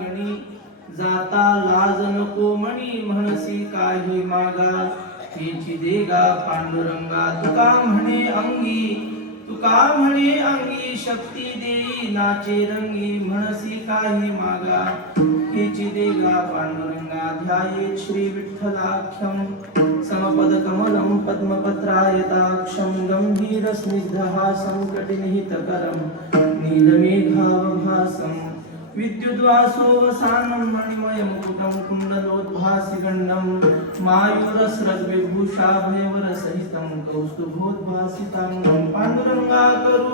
घेणी जाता लाज नको म्हणी म्हणसी काही मागा हेची देगा पांडुरंगा तुका म्हणे अंगी शक्ती देई नाचे रंगी म्हणसी काही मागा हेची देगा पांडुरंगा ध्याये श्री विठ्ठलाख्यम समपद कमलं पद्मपत्रायताक्षं गंभीर स्निग्धहासं कटिनिहितकरं नीलमेघावभासं विद्युद्वासोवसानं मणिमयमुकुटं कुण्डलोद्भासिगण्डं मायूरस्रग्विभूषाभयवरसहितं कौस्तुभोद्भासिताङ्गं पाण्डुरङ्गा करू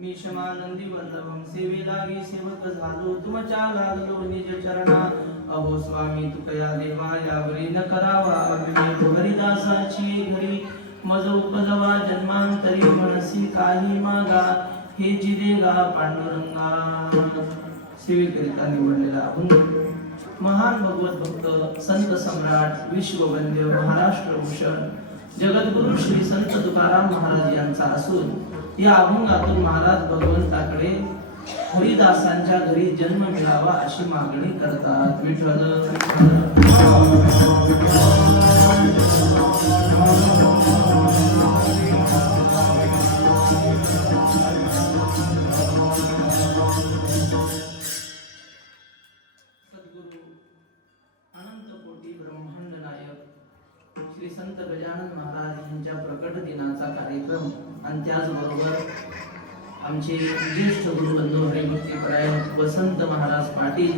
मी क्षमानंदी वल्लभं सेवेलागी सेवक झालो तुमच्या लागलो निज चरणा अहो स्वामी तुकया देवा यावरी न करावा अभिमेत हरिदासाची घरी मज उपजवा जन्मांतरी मनसी काही मागा हे जिदेगा पांडुरंगा सेवेकरिता निवडलेला अभंग महान भगवत भक्त संत सम्राट विश्ववंद्य महाराष्ट्र भूषण जगद्गुरु श्री संत तुकाराम महाराज यांचा असून या अभंगातून महाराज भगवंताकडे हरिदासांच्या घरी जन्म मिळावा अशी मागणी करतात. विठ्ठल सद्गुरु अनंत कोटी ब्रह्मांड नायक श्री संत गजानन महाराज यांच्या प्रकट दिनाचा कार्यक्रम आणि त्याचबरोबर आमचे ज्येष्ठ गुरुबंधू हरिभक्तीपरायण वसंत महाराज पाटील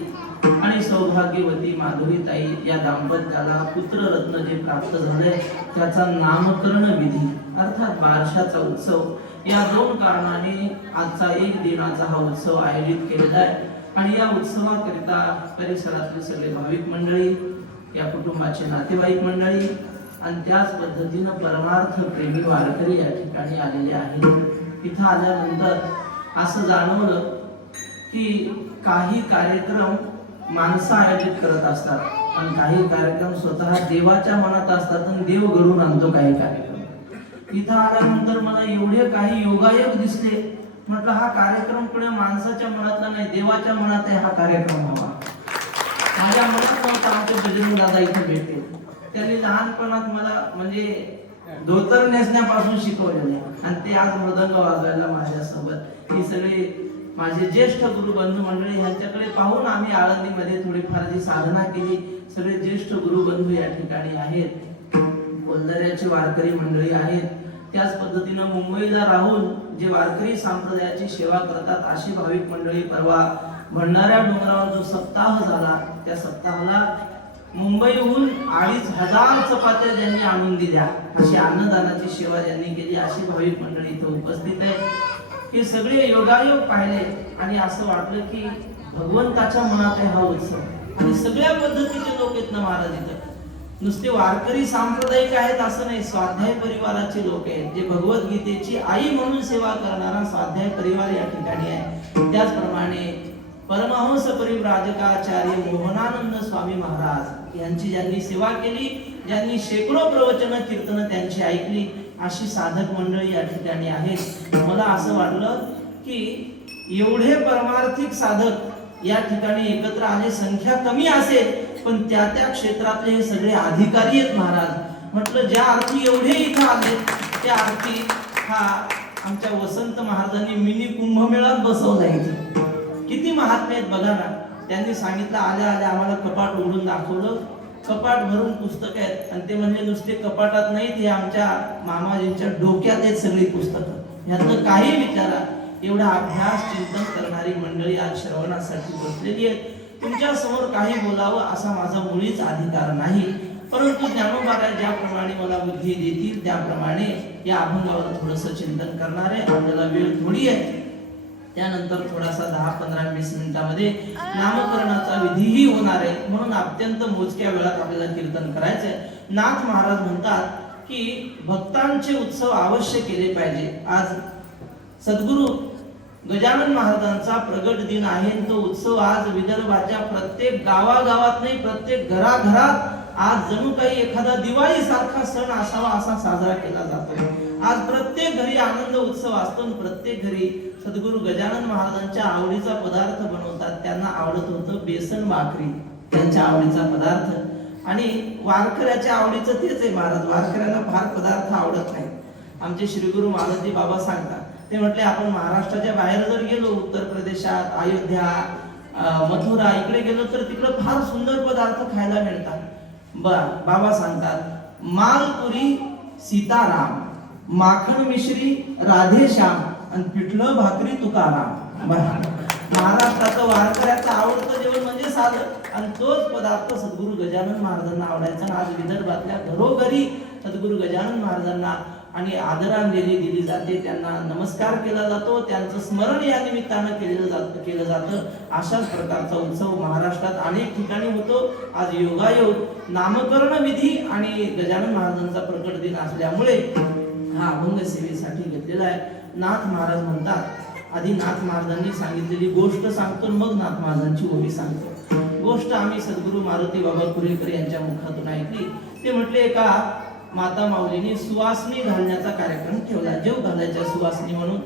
आणि सौभाग्यवती माधुरीताई या दाम्पत्याला पुत्ररत्न जे प्राप्त झाले त्याचा नामकरण विधी अर्थात बारशाचा उत्सव या दोन कारणाने आजचा एक दिनाचा हा उत्सव आयोजित केलेला आहे. आणि या उत्सवाकरिता परिसरातील सगळे भाविक मंडळी या कुटुंबाचे नातेवाईक मंडळी आणि त्याच पद्धतीनं परमार्थ प्रेमी वारकरी या ठिकाणी आलेले आहेत. इथं आल्यानंतर असं जाणवलं की काही कार्यक्रम माणसं आयोजित करत असतात आणि काही कार्यक्रम स्वतः देवाच्या मनात असतात आणि देव घडून आणतो काही कार्यक्रम. इथं आल्यानंतर मला एवढे काही योगायोग दिसले. म्हटलं हा कार्यक्रम पुढे माणसाच्या मनातला नाही देवाच्या मनात आहे हा कार्यक्रम हवा. माझ्या मनात नव्हता आमचे बजरंग दादा इथे भेटते. त्यांनी लहानपणात मला म्हणजे धोतर नेसण्यापासून शिकवलेले आणि ते आज मृदंग वाजवायला माझ्यासोबत. ही सगळे माझे ज्येष्ठ गुरुबंधू मंडळी ह्यांच्याकडे पाहून आम्ही आळंदीमध्ये थोडीफार जी साधना केली. सगळे ज्येष्ठ गुरुबंधू या ठिकाणी आहेत. कोल्हाऱ्याचे वारकरी मंडळी आहेत. त्याच पद्धतीनं मुंबईला राहून जे वारकरी संप्रदायाची सेवा करतात अशी भाविक मंडळी परवा भंडाऱ्या डोंगरावर जो सप्ताह झाला त्या सप्ताहाला मुंबईहून 2500 चपात्या ज्यांनी आणून दिल्या अशी अन्नदानाची सेवा ज्यांनी केली अशी भाविक मंडळी इथे उपस्थित आहे. हे सगळे योगायोग पाहिले आणि असं वाटलं की भगवंताच्या मनात आहे हा उत्सव आणि सगळ्या पद्धतीचे लोक आहेत ना महाराज इथं. नुसते वारकरी सांप्रदायिक आहेत असं नाही, स्वाध्याय परिवाराचे लोक आहेत जे भगवद्गीतेची आई म्हणून सेवा करणारा स्वाध्याय परिवार या ठिकाणी आहे. त्याचप्रमाणे परमहंस परिव्राजकाचार्य मोहनानंद स्वामी महाराज यांची ज्यांनी सेवा केली, ज्यांनी शेकडो प्रवचन कीर्तन त्यांची ऐकली अशी साधक मंडळी या ठिकाणी आहेत. मला असं वाटलं की एवढे परमार्थिक साधक या ठिकाणी एकत्र आले. संख्या कमी असेल पण त्या त्या क्षेत्रातले हे सगळे अधिकारी आहेत महाराज. म्हटलं ज्या अर्थी एवढे इथं आले त्या अर्थी हा आमच्या वसंत महाराजांनी मिनी कुंभमेळा बसवला इथे. किती महात्मे आहेत बघा ना. त्यांनी सांगितलं आल्या आल्या आम्हाला कपाट उघडून दाखवलं. कपाट भरून पुस्तक आहेत आणि ते म्हणजे नुसते कपाटात नाहीत, हे आमच्या मामाजींच्या डोक्यात आहेत सगळी पुस्तकं. यातलं काही विचारा. एवढा अभ्यास चिंतन करणारी मंडळी आज श्रवणासाठी बसलेली आहेत. तुमच्या समोर काही बोलावं असा माझा मुळीच अधिकार नाही. परंतु ज्ञानोबा ज्याप्रमाणे मला बुद्धी देतील त्याप्रमाणे या अभंगावर थोडंसं चिंतन करणार आहे. आपल्याला वेळ थोडी आहे, त्यानंतर थोडासा 10-15-20 मिनिटांमध्ये नामकरणाचा विधीही होणार आहे. म्हणून अत्यंत मोजक्या वेळात आपल्याला कीर्तन करायचंय. नाथ महाराज म्हणतात की भक्तांचे उत्सव अवश्य केले पाहिजे. आज सद्गुरु गजानन महाराजांचा प्रगट दिन आहे. तो उत्सव आज विदर्भाच्या प्रत्येक गावागावात नाही, प्रत्येक घराघरात आज जणू काही एखादा दिवाळी सारखा सण असावा असा साजरा केला जातो. आज प्रत्येक घरी आनंद उत्सव असतो. प्रत्येक घरी सद्गुरु गजानन महाराजांच्या आवडीचा पदार्थ बनवतात. त्यांना आवडत होतं बेसन भाकरी, त्यांच्या आवडीचा पदार्थ. आणि वारकऱ्याच्या आवडीचं तेच आहे महाराज. वारकऱ्यांना फार पदार्थ आवडत नाही. आमचे श्री गुरु महाराज बाबा सांगतात, ते म्हटले आपण महाराष्ट्राच्या बाहेर जर गेलो, उत्तर प्रदेशात, अयोध्या, मथुरा इकडे गेलो तर तिकडे फार सुंदर पदार्थ खायला मिळतात. बाबा सांगतात मालपुरी सीताराम, माखण मिश्री राधेश्याम आणि पिठलं भाकरी तुकाराम. महाराष्ट्राचं वारकऱ्याचं आवडतं जेवण म्हणजे साधं, आणि तोच पदार्थ सद्गुरु गजानन महाराजांना आवडायचा. आज विदर्भातल्या घरोघरी सद्गुरु गजानन महाराजांना आणि आदरांजली दिली जाते, त्यांना नमस्कार केला जातो, त्यांचं स्मरण या निमित्तानं केलं जातं. अशाच प्रकारचा उत्सव महाराष्ट्रात अनेक ठिकाणी होतो. आज योगायोग नामकरण विधी आणि गजानन महाराजांचा प्रकट दिन असल्यामुळे हा अभंग सेवेसाठी घेतलेला आहे. नाथ महाराज म्हणतात, आधी नाथ महाराजांनी सांगितलेली गोष्ट सांगतो, मग नाथ महाराजांची ओवी सांगतो. गोष्ट आम्ही सद्गुरु मारुती बाबा कुरेकर यांच्या मुखातून ऐकली. ते म्हटले एका माता माऊलीने सुवासनी घालण्याचा कार्यक्रम ठेवला. जेव घालायच्या सुवासनी म्हणून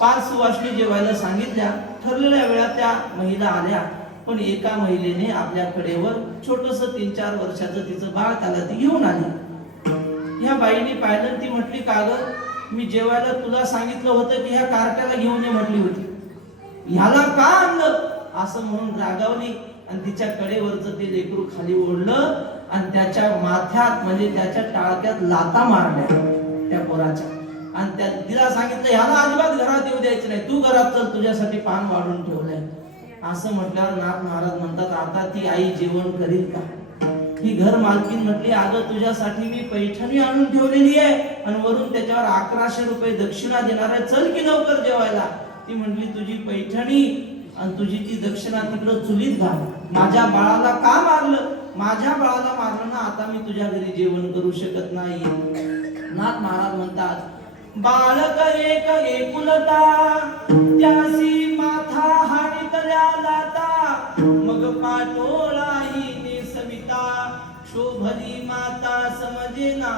5 सुवासनी जेवायला सांगितल्या. ठरलेल्या वेळात त्या महिला आल्या, पण एका महिलेने आपल्या कडेवर छोटस 3-4 वर्षाचं तिचं बाळ त्याला ती घेऊन आली. ह्या बाईने पाहिलं, ती म्हटली का ग, मी जेवायला तुला सांगितलं होतं की ह्या कारट्याला घेऊन ये म्हटली होती, ह्याला का आणलं असं म्हणून रागावली. आणि तिच्या कडेवरचं ते लेकरू खाली ओढलं आणि त्याच्या माथ्यात म्हणजे त्याच्या टाळक्यात लाता मारल्या त्या पोराच्या. आणि तिला सांगितलं ह्याला अजिबात घरात येऊ द्यायचं नाही, तू घरात चल, तुझ्यासाठी पान वाढून ठेवलंय. असं म्हटल्यावर नाथ महाराज म्हणतात, आता ती आई जेवण करील का? ही घर मालकीन म्हटली, अगं तुझ्यासाठी मी पैठणी आणून ठेवलेली आहे आणि वरून त्याच्यावर 1100 रुपये दक्षिणा देणार आहे, चल की लवकर जेवायला. ती म्हटली तुझी पैठणी आणि तुझी ती दक्षिणा तिकडं चुलीत घाल. माझ्या बाळाला का मारलं? माझ्या बाळाला मारलं ना, आता मी तुझ्या घरी जेवण करू शकत नाही. नाथ महाराज म्हणतात, बाळक एक एकुलता, त्यासी माथा हाणितल्या लाता, मग पाटोळा ही नेसविता, शोभली माता समजेना.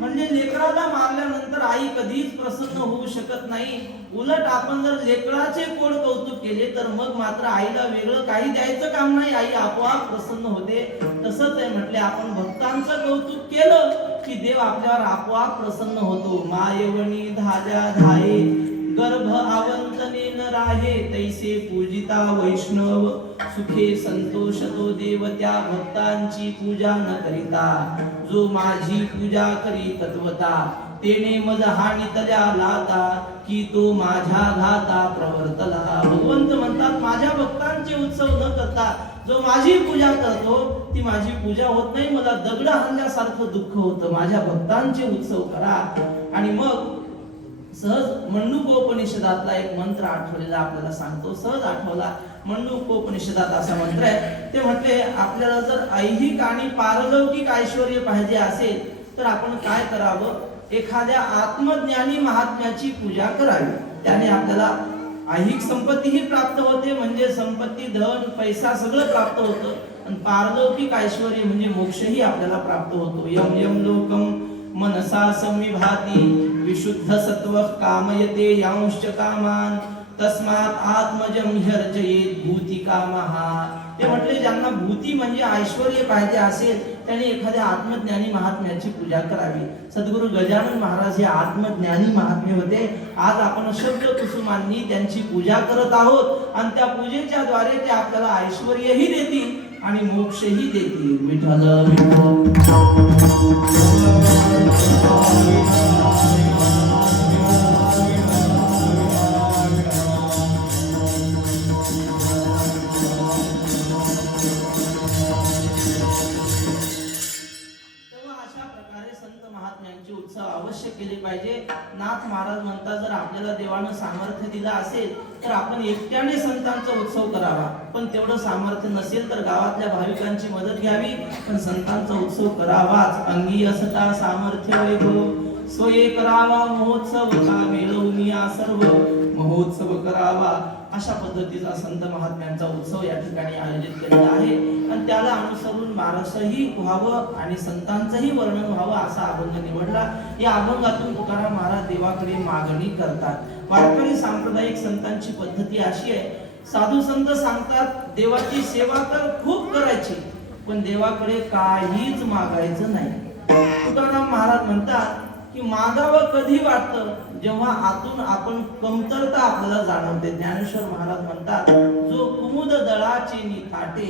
म्हणजे लेकराला मारल्यानंतर आई कधीच प्रसन्न होऊ शकत नाही. उलट आपण जर लेकराचे कोड कौतुक केले तर मग मात्र आईला वेगळं काही द्यायचं काम नाही, आई आपोआप प्रसन्न होते. तसंच आहे म्हटले, आपण भक्तांचं कौतुक केलं की देव आपल्यावर आपोआप प्रसन्न होतो. मायवणी धाल्या धाये, गर्भ आवंतने न राहे, तैसे पूजिता वैष्णव, सुखे संतोषतो देव त्या भक्तांची पूजा न करिता. जो माझी पूजा करी तत्वता, तेने मज हाणितल्या लाता, की तो माझ्या घाता प्रवर्तला. भगवंत म्हणतात, माझ्या भक्तांचे उत्सव न करता जो माझी पूजा करतो ती माझी पूजा होत नाही, मला दगड हाणल्यासारखं दुःख होतं. माझ्या भक्तांचे उत्सव करा. आणि मग सहज मंडूकोपनिषदातला एक मंत्र आठवलेला आपल्याला सांगतो. सहज आठवला. मंडूकोपनिषदात असा मंत्र आहे. ते म्हटले, आपल्याला जर ऐहिक आणि पारलौकिक ऐश्वर्य पाहिजे असेल तर आपण काय करावं? एखाद्या आत्मज्ञानी महात्म्याची पूजा करावी. त्याने आपल्याला ऐहिक संपत्तीही प्राप्त होते, म्हणजे संपत्ती, धन, पैसा सगळं प्राप्त होतं. आणि पारलौकिक ऐश्वर्य म्हणजे मोक्षही आपल्याला प्राप्त होतो. यम यम लोकम मनसा संविभाती, विशुद्ध सत्व कामयते यांश्च कामान, तस्मात् आत्मजं ह्यर्जयेत् भूती कामः. ते म्हटले, ज्यांना भूती म्हणजे ऐश्वर्य पाहिजे असेल त्यांनी एखाद्या आत्मज्ञानी महात्म्याची पूजा करावी. सद्गुरु गजानन महाराज हे आत्मज्ञानी महात्मे होते. आज आपण शब्द कुसुमांनी त्यांची पूजा करत आहोत आणि त्या पूजेच्या द्वारे ते आपल्याला ऐश्वर्यही देतील आणि मोक्षही देतील. विठ्ठल संत महात्म्यांचे उत्सव अवश्य केले पाहिजे. नाथ महाराज म्हणतात जर आपल्याला देवानं सामर्थ्य दिलं असेल तर आपण एकट्याने संतांचा उत्सव करावा. पण तेवढं सामर्थ्य नसेल तर गावातल्या भाविकांची मदत घ्यावी, पण संतांचा उत्सव करावाच. अंगी असता सामर्थ्य वैभव सोये करावा महोत्सव का मिळवूनिया सर्व महोत्सव करावा. अशा पद्धतीचा संत महात्म्यांचा उत्सव या ठिकाणी आयोजित केलेला आहे आणि त्याला अनुसरून बारसही व्हावं आणि संतांचंही वर्णन व्हावं असा अभंग निवडला. या अभंगातून तुकाराम महाराज देवाकडे मागणी करतात. वारकरी सांप्रदायिक संतांची पद्धती अशी आहे, साधू संत सांगतात देवाची सेवा तर खूप करायची पण देवाकडे काहीच मागायचं नाही. तुकाराम महाराज म्हणतात की मागावं कधी वाटतं जेव्हा आतून आपण कमतरता आपल्याला जाणवते. ज्ञानेश्वर महाराज म्हणतात जो कुमुद दळाचे निथाटे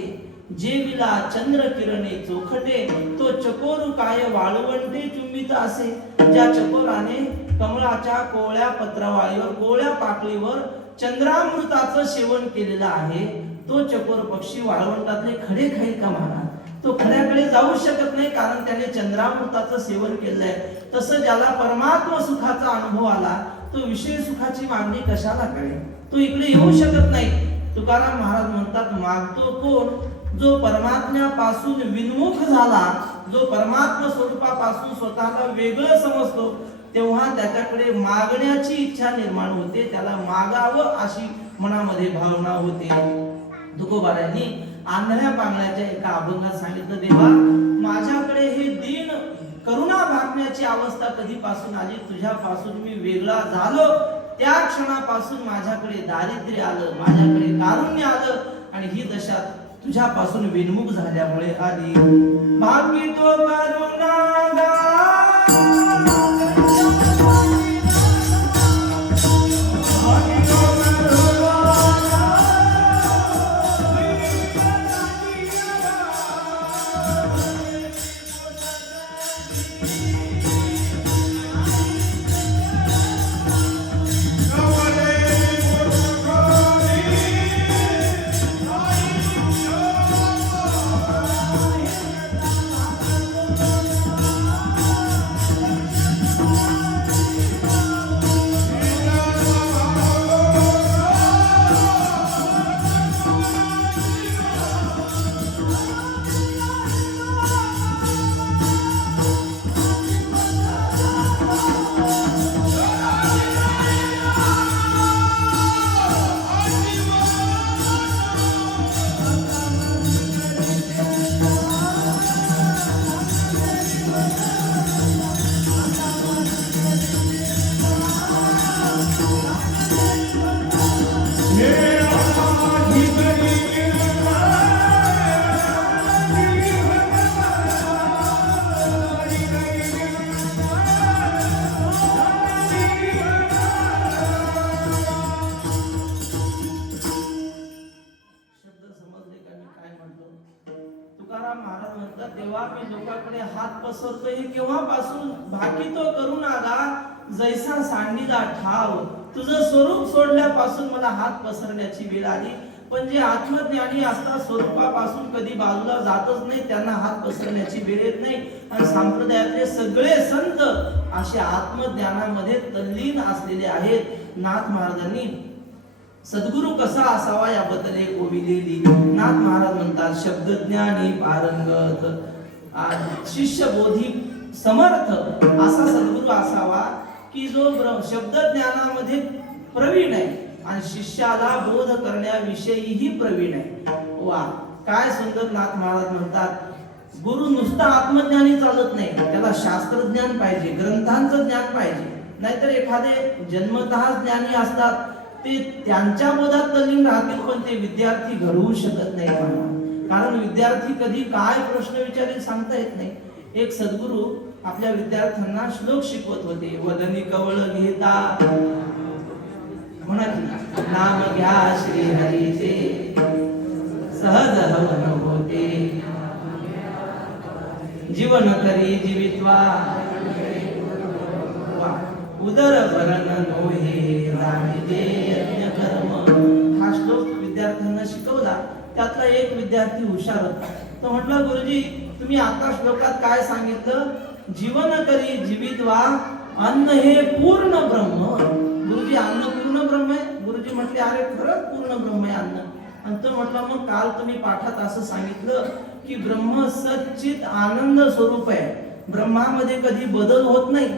जेविला चंद्र किरणे चोखटे तो चकोर काय वाळवंटे चुंबित असे. ज्या चकोराने कमळाच्या कोवळ्या पत्रावळीवर कोवळ्या पाकळीवर चंद्रामृताचं सेवन केलेलं आहे तो चकोर पक्षी वाळवंटातले खडे खाईल का महाराज? तो खड्याकडे जाऊ शकत नाही कारण त्याने चंद्रामृताचं सेवन केलंय. तसं ज्याला परमात्मा सुखाचा अनुभव आला तो विषय सुखाची मागणी कशाला करेल? तो इकडे येऊ शकत नाही. तुकाराम महाराज म्हणतात मागतो कोण? जो परमात्म्यापासून विन्मुख झाला, जो परमात्मा स्वरूपापासून स्वतःला वेगळं समजतो तेव्हा त्याच्याकडे मागण्याची इच्छा निर्माण होते, त्याला मागावं अशी मनामध्ये भावना होते. तुकोबारायांनी आंधळ्या पांगळ्याच्या एका अभंगात सांगितलं देवा माझ्याकडे हे दीन करुणा भागण्याची अवस्था कधीपासून आली? तुझ्यापासून मी वेगळा झालो त्या क्षणापासून माझ्याकडे दारिद्र्य आलं, माझ्याकडे कारुण्य आलं आणि ही दशा तुझ्यापासून विन्मुख झाल्यामुळे आली. भागितो करुणा केव्हापासून भाकितो करून आला जैसा सांडीला ठाव. तुझं स्वरूप सोडल्यापासून मला हात पसरण्याची वेळ आली. पण जे आत्मज्ञानी असतात स्वरूपापासून कधी बाजूला जातच नाही त्यांना हात पसरण्याची वेळ येत नाही. आणि संप्रदायातले सगळे संत असे आत्मज्ञानामध्ये तल्लीन असलेले आहेत. नाथ महाराजांनी सद्गुरु कसा असावा याबद्दल एक ओवी लिहिली. नाथ महाराज म्हणतात शब्दज्ञानी पारंगत शिष्य बोधी समर्थ असा सद्गुरू असावा की जो शब्द ज्ञानामध्ये प्रवीण आहे आणि शिष्याला बोध करण्याविषयीही प्रवीण आहे. वा काय सुंदर नाथ महाराज म्हणतात. गुरु नुसता आत्मज्ञानी चालत नाही, त्याला शास्त्रज्ञान पाहिजे, ग्रंथांचं ज्ञान पाहिजे. नाहीतर एखादे जन्मतः ज्ञानी असतात ते त्यांच्या बोधात तल्लीन राहतील पण ते विद्यार्थी घडवू शकत नाही. कारण विद्यार्थी कधी काय प्रश्न विचारेल सांगता येत नाही. एक सद्गुरू आपल्या विद्यार्थ्यांना श्लोक शिकवत होते. वदनी कवळ घेता म्हणा की नाम घ्या श्री हरीचे सहज हवन होते जीवन करी जीवित्वा उदर भरण नोहे राहिजे यज्ञ कर्म. हा श्लोक विद्यार्थ्यांना शिकवला. त्यातला एक विद्यार्थी हुशार होता. तो म्हटला गुरुजी तुम्ही आता श्लोकात काय सांगितलं जीवन करी जीवितवा अन्न हे पूर्ण ब्रह्म. गुरुजी अन्न पूर्ण ब्रह्म आहे. गुरुजी म्हटले अरे खरंच पूर्ण ब्रह्म आहे अन्न. आणि तो म्हटला मग काल तुम्ही पाठात असं सांगितलं की ब्रह्म सच्चित आनंद स्वरूप आहे. ब्रह्मामध्ये कधी बदल होत नाही,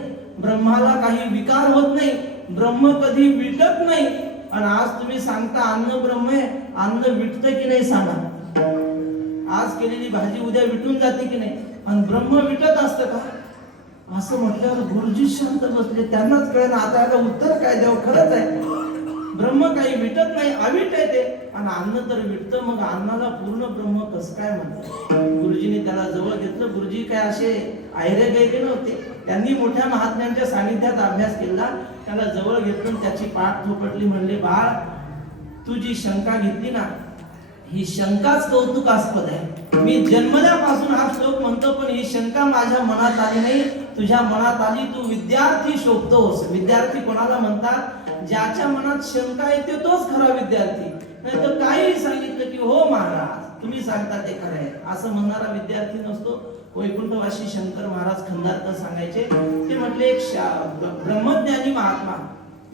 ब्रह्माला काही विकार होत नाही, ब्रह्म कधी विटत नाही. आणि आज तुम्ही सांगता अन्न ब्रह्म आहे. अन्न विटतं की नाही सांगा. आज केलेली भाजी उद्या विटून जाते की नाही. आणि ब्रह्म विटत असतं का असं म्हटल्यावर गुरुजी शांत बसले. त्यांनाच कळेल आता याला उत्तर काय द्यावं. खरंच आहे ब्रह्म काही विटत नाही, अविट आहे ते. आणि अन्न तर विटतं, मग अन्नाला पूर्ण ब्रह्म कसं काय म्हणतात. गुरुजीने त्याला जवळ घेतलं. गुरुजी काय असे आयरे गेले नव्हते. त्यांनी मोठ्या महात्म्यांच्या सानिध्यात अभ्यास केला. त्याला जवळ घेतलं, त्याची पाठ थोपटली. म्हणले बाळ तू जी शंका घेतली ना ही शंकाच कौतुकास्पद आहे. मी जन्मल्यापासून हा श्लोक म्हणतो पण ही शंका माझ्या मनात आली नाही, तुझ्या मनात आली. तू विद्यार्थी शोभतोस. विद्यार्थी कोणाला म्हणतात, ज्याच्या मनात शंका येते तोच खरा विद्यार्थी. नाही तर काही सांगितलं की हो महाराज तुम्ही सांगता ते खरं आहे असं म्हणणारा विद्यार्थी नसतो. वैकुंठवासी शंकर महाराज खंडारकर सांगायचे. ते म्हटले एक ब्रह्मज्ञानी महात्मा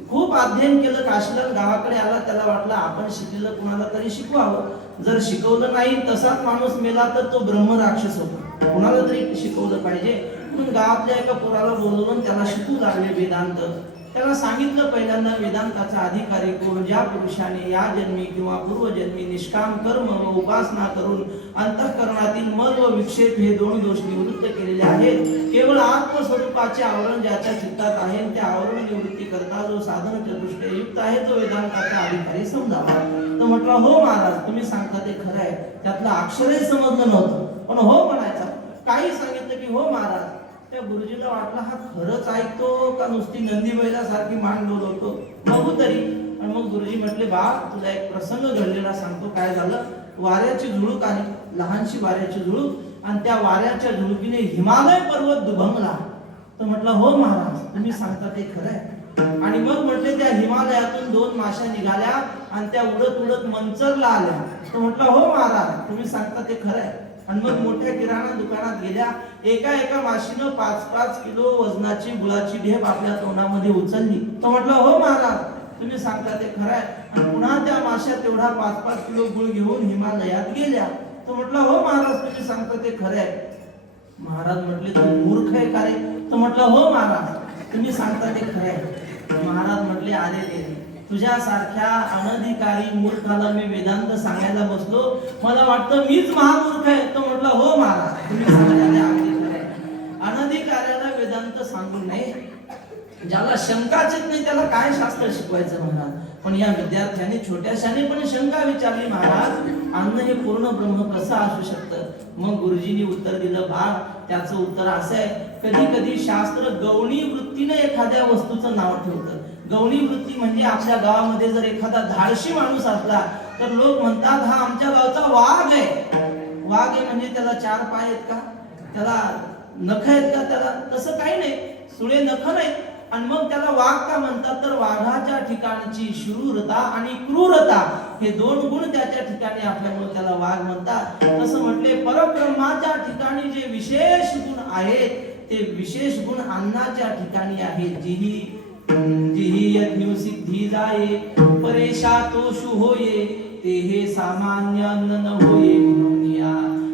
खूप अध्ययन केलं, काशीला गावाकडे आला. त्याला वाटलं आपण शिकलेलं कुणाला तरी शिकवावं. जर शिकवलं नाही तसाच माणूस मेला तर तो ब्रह्म राक्षस होतो. कुणाला तरी शिकवलं पाहिजे. म्हणून गावातल्या एका पोराला बोलवून त्याला शिकवू लागले वेदांत. त्याला सांगितलं पहिल्यांदा वेदांताचा अधिकारी कोण, ज्या पुरुषाने या जन्मी किंवा पूर्वजन्मी निष्काम कर्म व उपासना करून अंतःकरणातील मल व विक्षेप हे दोन दोष निवृत्त केलेले आहेत. केवळ आत्मस्वरूपाचे आवरण ज्याच्या चित्तात आहे त्या आवरण निवृत्ती करता जो साधन चतुष्टय युक्त आहे तो वेदांताचा अधिकारी समजावा. तर म्हटलं हो महाराज तुम्ही सांगता ते खरं आहे. त्यातलं अक्षरही समजलं नव्हतं पण हो म्हणायचा. काही सांगितलं की हो महाराज. त्या गुरुजीला वाटलं हा खरंच ऐकतो का नुसती नंदी बैलासारखी मान डोलवतो, बघू तरी. आणि मग गुरुजी म्हटले बा तुला एक प्रसंग घडलेला सांगतो. काय झालं, वाऱ्याची झुळूक आली, लहानशी वाऱ्याची झुळूक. आणि त्या वाऱ्याच्या झुळुकीने हिमालय पर्वत दुभंगला. तर म्हटलं हो महाराज तुम्ही सांगता ते खरं आहे. आणि मग म्हटले त्या हिमालयातून दोन माश्या निघाल्या आणि त्या उडत उडत मंचरला आल्या. तर म्हटलं हो महाराज तुम्ही सांगता ते खरं आहे. आणि मग मोठ्या किराणा दुकानात गेल्या. एका एका माशीनं 5-5 किलो वजनाची गुळाची ढेप आपल्या तोंडामध्ये उचलली. तर म्हटलं हो महाराज तुम्ही सांगता ते खरं आहे. आणि पुन्हा त्या माश्या तेवढा 5-5 किलो गुळ घेऊन हिमालयात गेल्या. तर म्हटलं हो महाराज तुम्ही सांगता ते खरं आहे. महाराज म्हटले तू मूर्ख आहे का रे. तर म्हटलं हो महाराज तुम्ही सांगता ते खरं आहे. महाराज म्हटले अरे रे तुझ्यासारख्या अनधिकारी मूर्खाला मी वेदांत सांगायला बसलो, मला वाटतं मीच महामूर्ख आहे. तर म्हटलं हो महाराज तुम्ही सांगता ते अगदी खरं आहे. अनधिकाऱ्याला वेदांत सांगू नये. ज्याला शंकाच येत नाही त्याला काय शास्त्र शिकवायचं महाराज. पण या विद्यार्थ्याने छोट्याशाने पण शंका विचारली, महाराज अन्न हे पूर्ण ब्रह्म कसं असू शकतं. मग गुरुजींनी उत्तर दिलं बाळ त्याचं उत्तर असं आहे. कधी कधी शास्त्र गौणी वृत्तीने एखाद्या वस्तूचं नाव ठेवतं. गौणी वृत्ती म्हणजे आपल्या गावामध्ये जर एखादा धाडशी माणूस असला तर लोक म्हणतात हा आमच्या गावचा वाघ आहे. वाघ आहे म्हणजे त्याला 4 पाय आहेत का, त्याला नख आहेत का, त्याला तसं काही नाही, सुळे नख नाही. आणि मग त्याला वाघ का म्हणतात तर वाघाच्या ठिकाणची शूरता आणि क्रूरता हे 2 गुण त्याच्या ठिकाणी असल्यामुळे त्याला वाघ म्हणतात. तसं म्हटले परब्रह्माच्या ठिकाणी जे विशेष गुण आहेत ते विशेष गुण अन्नाच्या ठिकाणी आहेत. जिही यज्ञ सिद्धी जाये परेशा तोषु होये ते हे सामान्य अन्न न होये म्हणूनिया.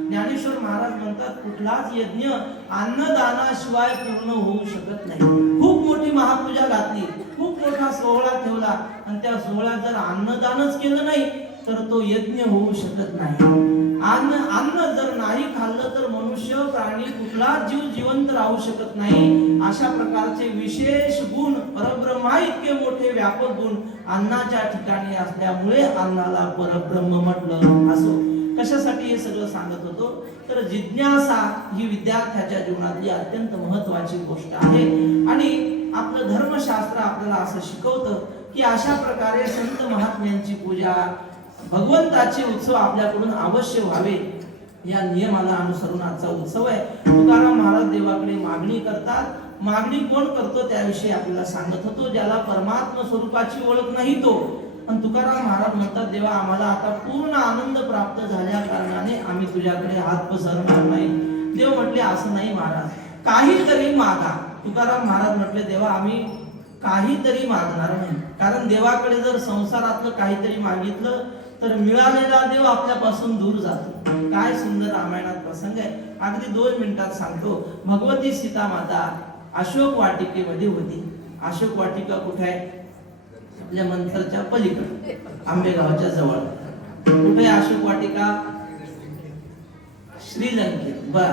ज्ञानेश्वर महाराज म्हणतात कुठलाच यज्ञ अन्नदानाशिवाय पूर्ण होऊ शकत नाही. खूप मोठी महापूजा घातली, खूप मोठा सोहळा ठेवला आणि त्या सोहळ्यात जर अन्नदानच केलं नाही तर तो यज्ञ होऊ शकत नाही. अन्न जर नाही खाल्लं तर मनुष्य प्राणी कुठलाच जीव जिवंत राहू शकत नाही. अशा प्रकारचे विशेष गुण परब्रह्मा इतके मोठे व्यापक गुण अन्नाच्या ठिकाणी असल्यामुळे अन्नाला परब्रह्म म्हटलं. असो कशासाठी हे सगळं सांगत होतो तर जिज्ञासा ही विद्यार्थ्याच्या जीवनातली अत्यंत महत्वाची गोष्ट आहे. आणि आपलं धर्मशास्त्र आपल्याला असं शिकवतं की अशा प्रकारे संत महात्म्यांची पूजा भगवंताचे उत्सव आपल्याकडून अवश्य व्हावे या नियमाला अनुसरून आजचा उत्सव आहे. तुकाराम महाराज देवाकडे मागणी करतात. मागणी कोण करतो त्याविषयी आपल्याला सांगत होतो. ज्याला परमात्मा स्वरूपाची ओळख नाही तो. पण तुकाराम महाराज म्हणतात देवा आम्हाला आता पूर्ण आनंद प्राप्त झाल्या कारणाने आम्ही तुझ्याकडे हात पसरणार नाही. देव म्हटले असं नाही महाराज, काहीतरी मागा. तुकाराम महाराज म्हटले देवा आम्ही काहीतरी मागणार नाही, कारण देवाकडे जर संसारातलं काहीतरी मागितलं तर मिळालेला देव आपल्यापासून दूर जातो. काय सुंदर रामायणात प्रसंग आहे. अगदी 2 मिनिटात सांगतो. भगवती सीता माता अशोक वाटिकेमध्ये होती. अशोक वाटिका कुठे आहे? आपल्या मंथरच्या पलीकडे, आंबेगावच्या जवळ. कुठे अशोक वाटिका? श्रीलंकेत. बर,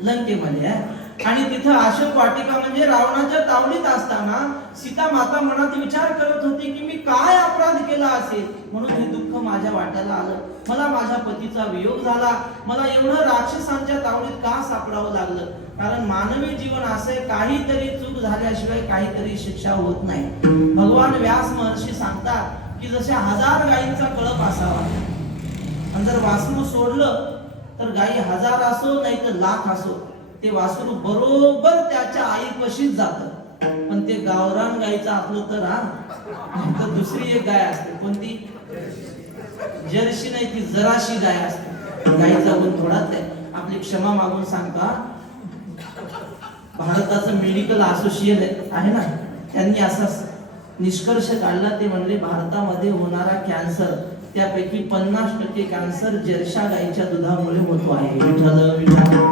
लंकेमध्ये आहे. आणि तिथं अशोक वाटिका म्हणजे रावणाच्या तावडीत असताना सीता माता मनात विचार करत होती की मी काय अपराध केला असेल म्हणून हे दुःख माझ्या वाट्याला आलं. मला माझ्या पतीचा वियोग झाला, मला एवढं राक्षसांच्या तावडीत का सापडावं लागलं. कारण मानवी जीवन असे काहीतरी चूक झाल्याशिवाय काहीतरी शिक्षा होत नाही. भगवान व्यास महर्षी सांगतात की जशा 1000 गायींचा कळप असावा, आणि जर वासरू सोडलं तर गायी 1000 असो नाही तर लाख असो, ते वासरू बरोबर त्याच्या आईपाशीच जातं. पण ते गावरान गायीचं आपलं तर दुसरी एक गाय असते. कोणती? जर्सी नाही, ती जराशी गाय असते. गायीचा गुण थोडाच आहे. आपली क्षमा मागून सांगता, भारताचं मेडिकल असोसिएशन आहे ना, त्यांनी असा निष्कर्ष काढला. ते म्हणले भारतामध्ये होणारा कॅन्सर त्यापैकी 50% कॅन्सर जर्शा गायीच्या दुधामुळे होतो आहे. विठ्ठल विठ्ठल.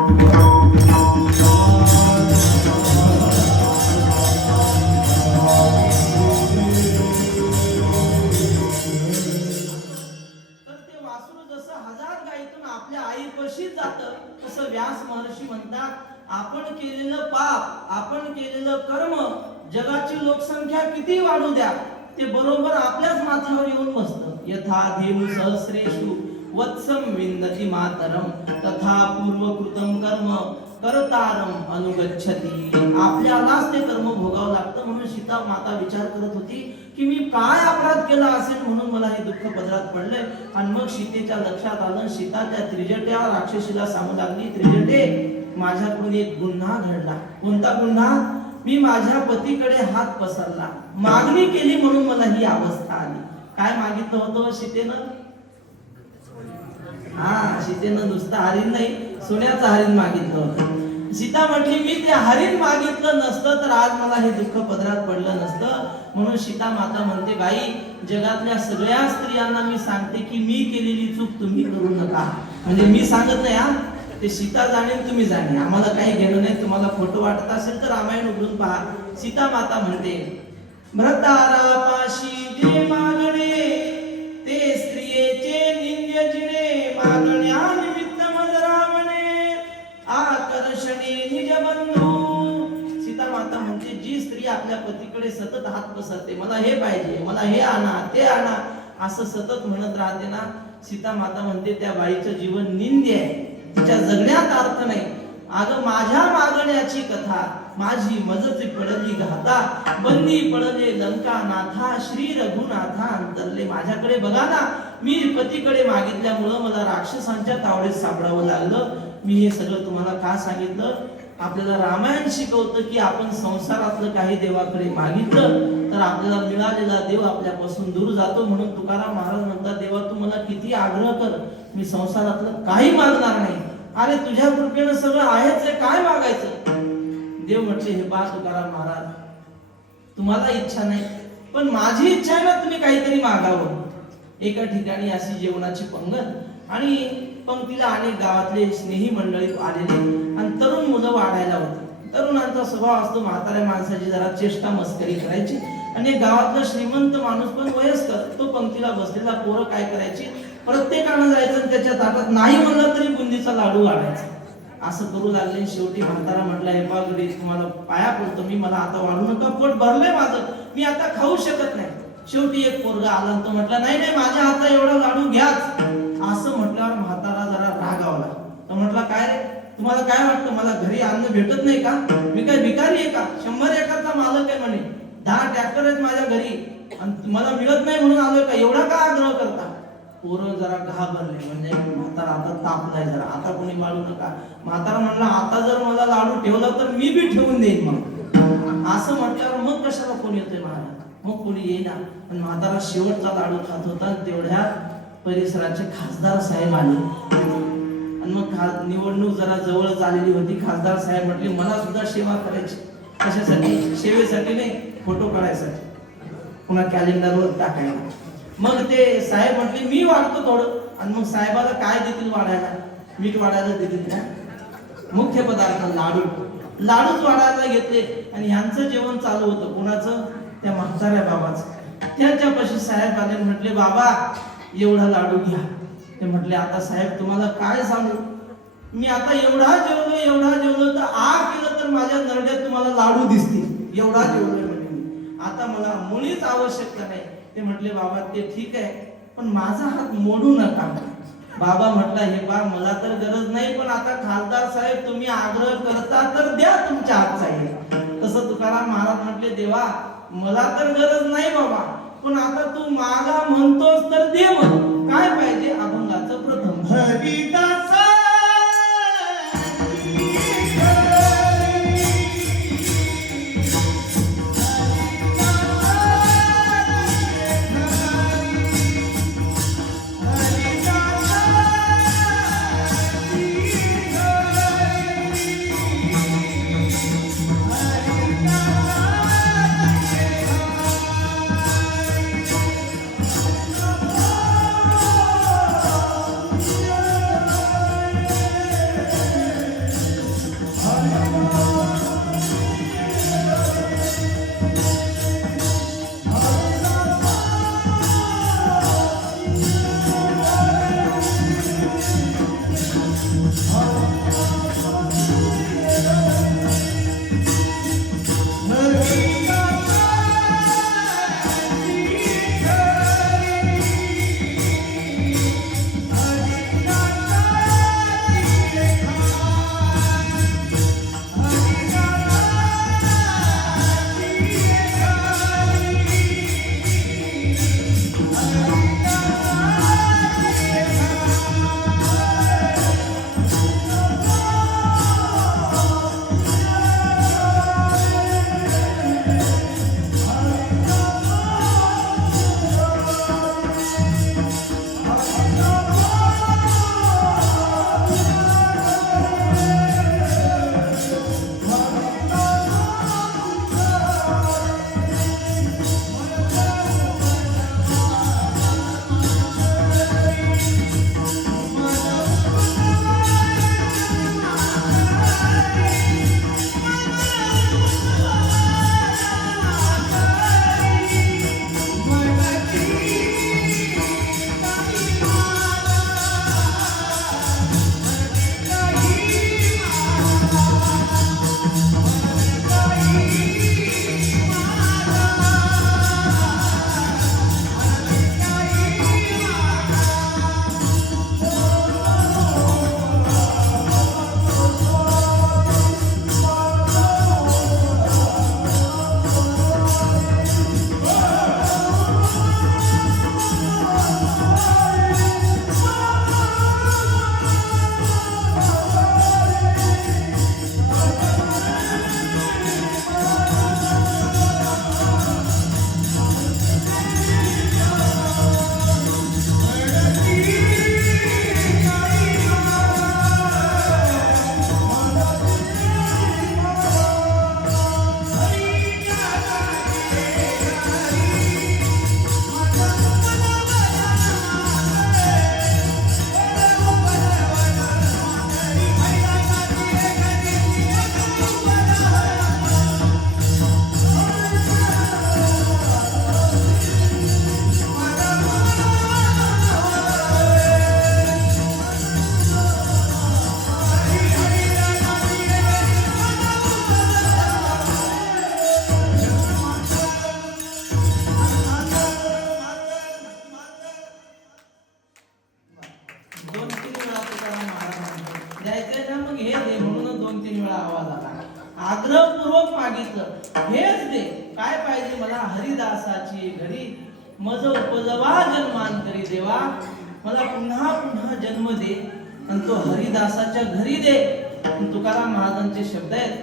व्यास महर्षी म्हणतात आपण केलेलं पाप, आपण केलेलं कर्म, जगाची लोकसंख्या किती वाढू द्या, ते बरोबर आपल्याच माथ्यावर येऊन बसतं. यथा धेनु सहस्रेषु वत्सम विंदती मातरम तथा पूर्वकृतम कर्म करतारम अनुगच्छती. आपल्यालाच ते कर्म भोगावं लागतं. म्हणून सीता माता विचार करत होती की मी काय अपराध केला असेल म्हणून मला हे दुःख पदरात पडलंय. आणि मग सीतेच्या लक्षात आलं. सीता त्या त्रिजट्या राक्षसीला सांगू लागली, त्रिजटे माझ्याकडून एक गुन्हा घडला. कोणता गुन्हा? मी माझ्या पतीकडे हात पसरला, मागणी केली म्हणून मला ही अवस्था आली. काय मागितलं होतं सीतेनं? सीतेनं नुसतं हरिण नाही, सोन्याचं हरिण मागितलं होतं. सीता म्हटली मी ते हरिण मागितलं नसतं तर आज मला हे दुःख पदरात पडलं नसतं. म्हणून सीता माता म्हणते बाई, जगातल्या सगळ्या स्त्रियांना मी सांगते की मी केलेली चूक तुम्ही करू नका. म्हणजे मी सांगत नाही, ते सीता जाणे तुम्ही जाणे, आम्हाला काही घेणं नाही. तुम्हाला फोटो वाटत असेल तर रामायण उघडून पहा. सीता माता म्हणते भ्रतारापाशी जे मागणे ते स्त्रियेचे निंद्य जिणे, मागण्या निमित्त मजरावणे आकर्षणे निज बंधू. सीता माता म्हणते जी स्त्री आपल्या पतीकडे सतत हात पसरते, मला हे पाहिजे, मला हे आणा, ते आणा, असं सतत म्हणत राहते ना, सीता माता म्हणते त्या बाईचं जीवन निंद्य आहे, तिच्या जगण्यात अर्थ नाही. अगं माझ्या मागण्याची कथा, माझी मजची पडली घाता, बंदी पडले लंका नाथा, श्री रघुनाथा अंतरले. माझ्याकडे बघा ना, मी पतीकडे मागितल्यामुळं मला राक्षसांच्या तावडीत सापडावं लागलं. मी हे सगळं तुम्हाला का सांगितलं? आपल्याला रामायण शिकवतं की आपण संसारातलं काही देवाकडे मागितलं तर आपल्याला मिळालेला देव आपल्यापासून दूर जातो. म्हणून तुकाराम महाराज म्हणतात, देवा तू मला किती आग्रह कर, मी संसारातलं काही मागणार नाही. अरे तुझ्या कृपेनं सगळं आहेच आहे, काय मागायचं? देव म्हटले हे पहा तुकाराम महाराज, तुम्हाला इच्छा नाही पण माझी इच्छा आहे ना, तुम्ही काहीतरी मागावं. एका ठिकाणी अशी जेवणाची पंगत आणि पंक्तीला अनेक गावातले स्नेही मंडळी आलेले आणि तरुण मुलं वाढायला होती. तरुणांचा स्वभाव असतो म्हाताऱ्या माणसाची जरा चेष्टा मस्करी करायची. आणि गावातला श्रीमंत माणूस पण वयस्कर तो पंक्तीला बसलेला. पोरं काय करायची, प्रत्येकानं जायचं आणि त्याच्या ताटात नाही म्हणलं तरी बुंदीचा लाडू वाढायचा. असं करू लागले. शेवटी म्हातारा म्हटला, हे पागडी तुम्हाला पाया पडतो मी, मला आता वाढू नका, पोट भरलंय माझं, मी आता खाऊ शकत नाही. शेवटी एक पोरगा आला तो म्हटला, नाही नाही माझ्या हातात एवढा लाडू घ्याच. असं म्हटल्यावर म्हातारा जरा रागावला. तो म्हटला, काय रे तुम्हाला काय वाटतं, मला घरी अन्न भेटत नाही का? मी काय भिकारी आहे का? 100 एकरचा मालक आहे म्हणे, 10 ट्रॅक्टर आहेत माझ्या घरी आणि मला मिळत नाही म्हणून आलोय का? एवढा का आग्रह करता? पोरं जरा घाबरले. म्हणजे म्हातारा आता तापलाय जरा, आता कोणी वाढू नका. म्हातारा म्हणला, आता जर मला लाडू ठेवला तर मी बी ठेवून देईन. मग असं म्हटल्यावर मग कशाला कोणी येतोय महाराज? मग कोणी येईना. पण म्हातारा शेवटचा लाडू खात होता. तेवढ्या परिसराचे खासदार साहेब आले. आणि मग निवडणूक जरा जवळ आलेली होती. खासदार साहेब म्हटले मला सुद्धा सेवा करायची. कशासाठी? सेवेसाठी नाही, फोटो काढायसाठी, पुन्हा कॅलेंडरवर टाकायला. मग ते साहेब म्हटले मी वाढतो थोडं. आणि मग साहेबाला काय देतील वाढायला? मीठ वाढायला देतील का? मुख्य पदार्थ लाडूच वाढायला घेतले. आणि ह्यांचं जेवण चालू होतं. कोणाचं? त्या म्हाताऱ्या बाबाचं. त्यांच्यापाशी साहेब आले, म्हटले बाबा एवढा लाडू घ्या. ते म्हटले आता साहेब तुम्हाला काय सांगू, मी आता एवढा जेवलो तर केलं तर माझ्या नरड्यात तुम्हाला लाडू दिसतील. एवढा जेवलोय म्हणजे आता मला मुळीच आवश्यकता नाही. ते म्हटले बाबा ते ठीक आहे, पण माझा हात मोडू नका. बाबा म्हटला हे बा मला तर गरज नाही, पण आता खासदार साहेब तुम्ही आग्रह करता तर द्या तुमच्या हातचा हे. तसं तुकाराम महाराज म्हटले देवा मला तर गरज नाही बाबा, पण आता तू मागा म्हणतोस तर दे. मग काय पाहिजे? अभंगाचं प्रथम हरिदास आग्रहपूर्वक मागितलं हेच दे. काय पाहिजे मला? हरिदासाची घरी मज उपजवा जन्मांतरी देवा, मला पुन्हा पुन्हा जन्म दे आणि तो हरिदासाच्या घरी दे. तुकाराम महाराजांचे शब्द आहेत.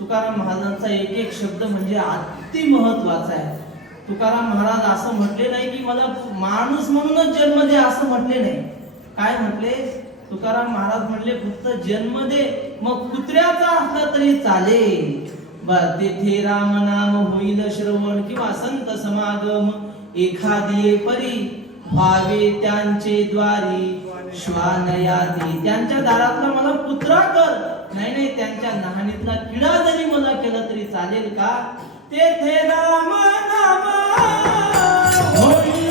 तुकाराम महाराजांचा एक एक शब्द म्हणजे अति महत्वाचा आहे. तुकाराम महाराज असं म्हटले नाही की मला माणूस म्हणूनच जन्म दे, असं म्हटले नाही. काय म्हटले? तुकाराम महाराज म्हणले फक्त जन्म दे, मग कुत्र्याचा असला तरी चालेल. तेथे राम नाम होईल श्रवण किंवा संत समागम, एखादी परी भावे त्यांचे द्वारी श्वानयादी. त्यांच्या दारातला मला कुत्रा कर, नाही त्यांच्या नहाणीतला किडा जरी मला केला तरी चालेल का? तेथे राम नाम होईल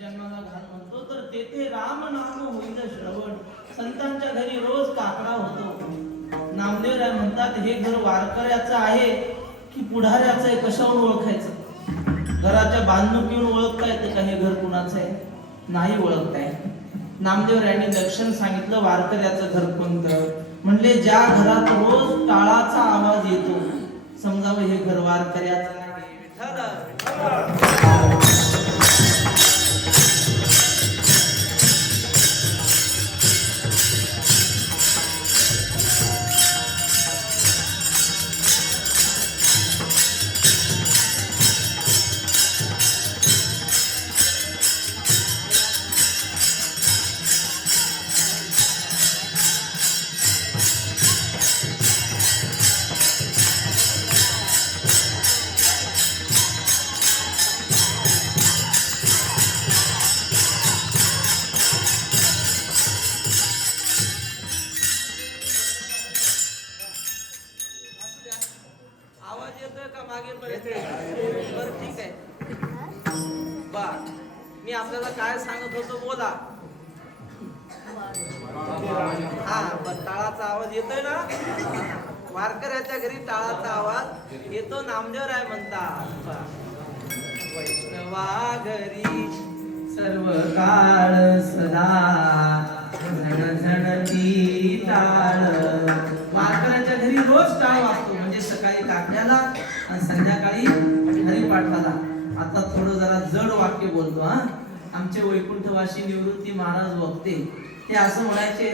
जन्माला घाल म्हणतो. तर तेथे राम नाम होईल श्रवण. संतांच्या घरी रोज काकडा होतो. नामदेव राय म्हणतात हे घर वारकऱ्याचं आहे की पुढाऱ्याचं आहे, कशावरून ओळखायचं? घराच्या बांधणुकीवरून ओळखता येतं का हे घर कुणाचं आहे? नाही ओळखता येत. नामदेव रायांनी लक्षण सांगितलं वारकऱ्याचं घर कोणतं. म्हणले ज्या घरात रोज टाळाचा आवाज येतो समजावं हे घर वारकऱ्याचं नाही. मी आपल्याला काय सांगत होतो बोला. हा टाळाचा आवाज येतोय ना? वारकऱ्याच्या घरी टाळाचा आवाज येतो. नामदेव राय म्हणतात वैष्णवा घरी सर्व काळ सदा झणझणती टाळ. वारकऱ्याच्या घरी रोज टाळ वाजतो, म्हणजे सकाळी काकण्याला आणि संध्याकाळी हरिपाठाला. आता थोडं जरा जड वाक्य बोलतो. आमचे वैकुंठवासी निवृत्ती महाराज वक्ते ते असं म्हणायचे.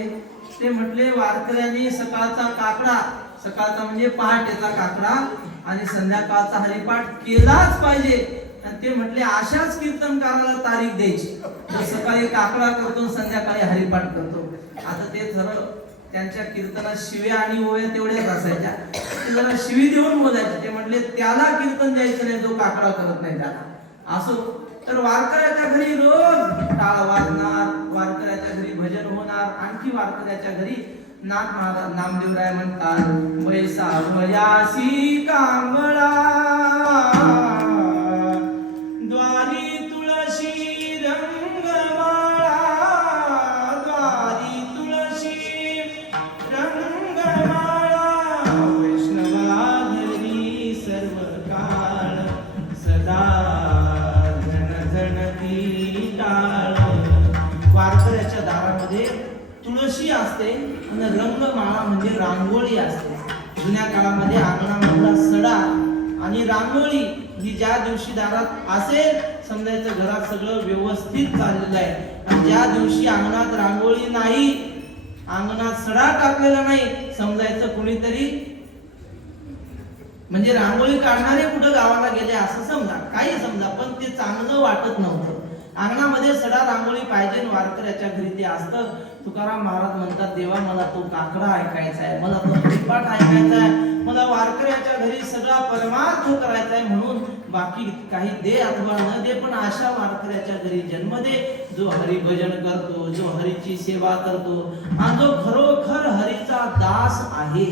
ते म्हटले वारकऱ्यांनी सकाळचा काकडा, सकाळचा म्हणजे पहाटेचा काकडा आणि संध्याकाळचा हरिपाठ केलाच पाहिजे. आणि ते म्हटले अशाच कीर्तनकाराला तारीख द्यायची, तर सकाळी काकडा करतो संध्याकाळी हरिपाठ करतो. आता ते ठरव त्यांच्या कीर्तनात शिव्या आणि ओव्या तेवढ्याच असायच्या. ते जरा शिवी देऊन बोलायचे. ते म्हटले त्याला कीर्तन द्यायचं नाही जो काकडा करत नाही त्याला. असो तर वारकऱ्याच्या घरी रोज टाळ वाजणार, वारकऱ्याच्या घरी भजन होणार. आणखी वारकऱ्याच्या घरी नाथ महाराज नामदेव राय म्हणतात वैसावयासी कांबळा द्वारी तुळशी रंगमाळा, द्वारी तुळशी रंगमाळा, वैष्णवा घरी सर्व काळ सदा झणझणती टाळ. वारकऱ्याच्या दारामध्ये तुळशी असते आणि रंगमाळा म्हणजे रांगोळी असते. जुन्या काळामध्ये अंगणामधला सडा आणि रांगोळी ही ज्या दिवशी दारात असेल समजायचं घरात सगळं व्यवस्थित चाललेलं आहे. आणि ज्या दिवशी अंगणात रांगोळी नाही, अंगणात सडा टाकलेला नाही, समजायचं कुणीतरी म्हणजे रांगोळी काढणारे कुठं गावाला गेले असं समजा, काही समजा, पण ते चांगलं वाटत नव्हतं. अंगणामध्ये सडा रांगोळी पाहिजे, वारकऱ्याच्या घरी ते असतं. तुकाराम महाराज म्हणतात, देवा मला तो काकडा ऐकायचा आहे, मला तो हरिपाठ ऐकायचा आहे, मला वारकऱ्याच्या घरी सगळा परमार्थ करायचा आहे, म्हणून बाकी काही दे अथवा न दे, पण अशा वारकऱ्याच्या घरी जन्म दे जो हरिभजन करतो, जो हरीची सेवा करतो आणि जो खरोखर हरीचा दास आहे,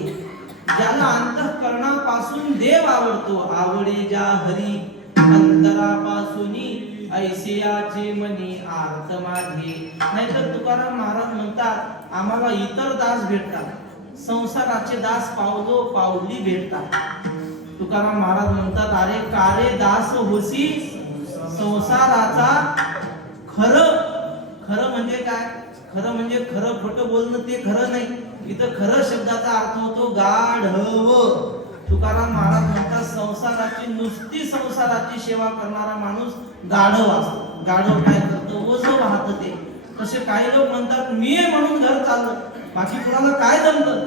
ज्याला अंतःकरणापासून देव आवडतो. आवडे ज्या हरी अंतरापासूनी ऐसियाचे मनी आर्त माझे. नाहीतर तुकाराम महाराज म्हणतात, आम्हाला इतर दास भेटतात, संसाराचे दास पावलो पावली भेटतात. तुकाराम महाराज म्हणतात, अरे कारे दास होसी संसाराचा. खरं म्हणजे काय? खरं म्हणजे खरं खोटं बोलणं, ते खरं नाही. इथं खरं शब्दाचा अर्थ होतो गाढव. तुकाराम महाराज म्हणतात, संसाराची नुसती संसाराची सेवा करणारा माणूस गाढव असतो. गाढव काय करतो? ओझं वाहत ते. तसे काही लोक म्हणतात, मी आहे म्हणून घर चाललं, बाकी कुणाला काय जमतं?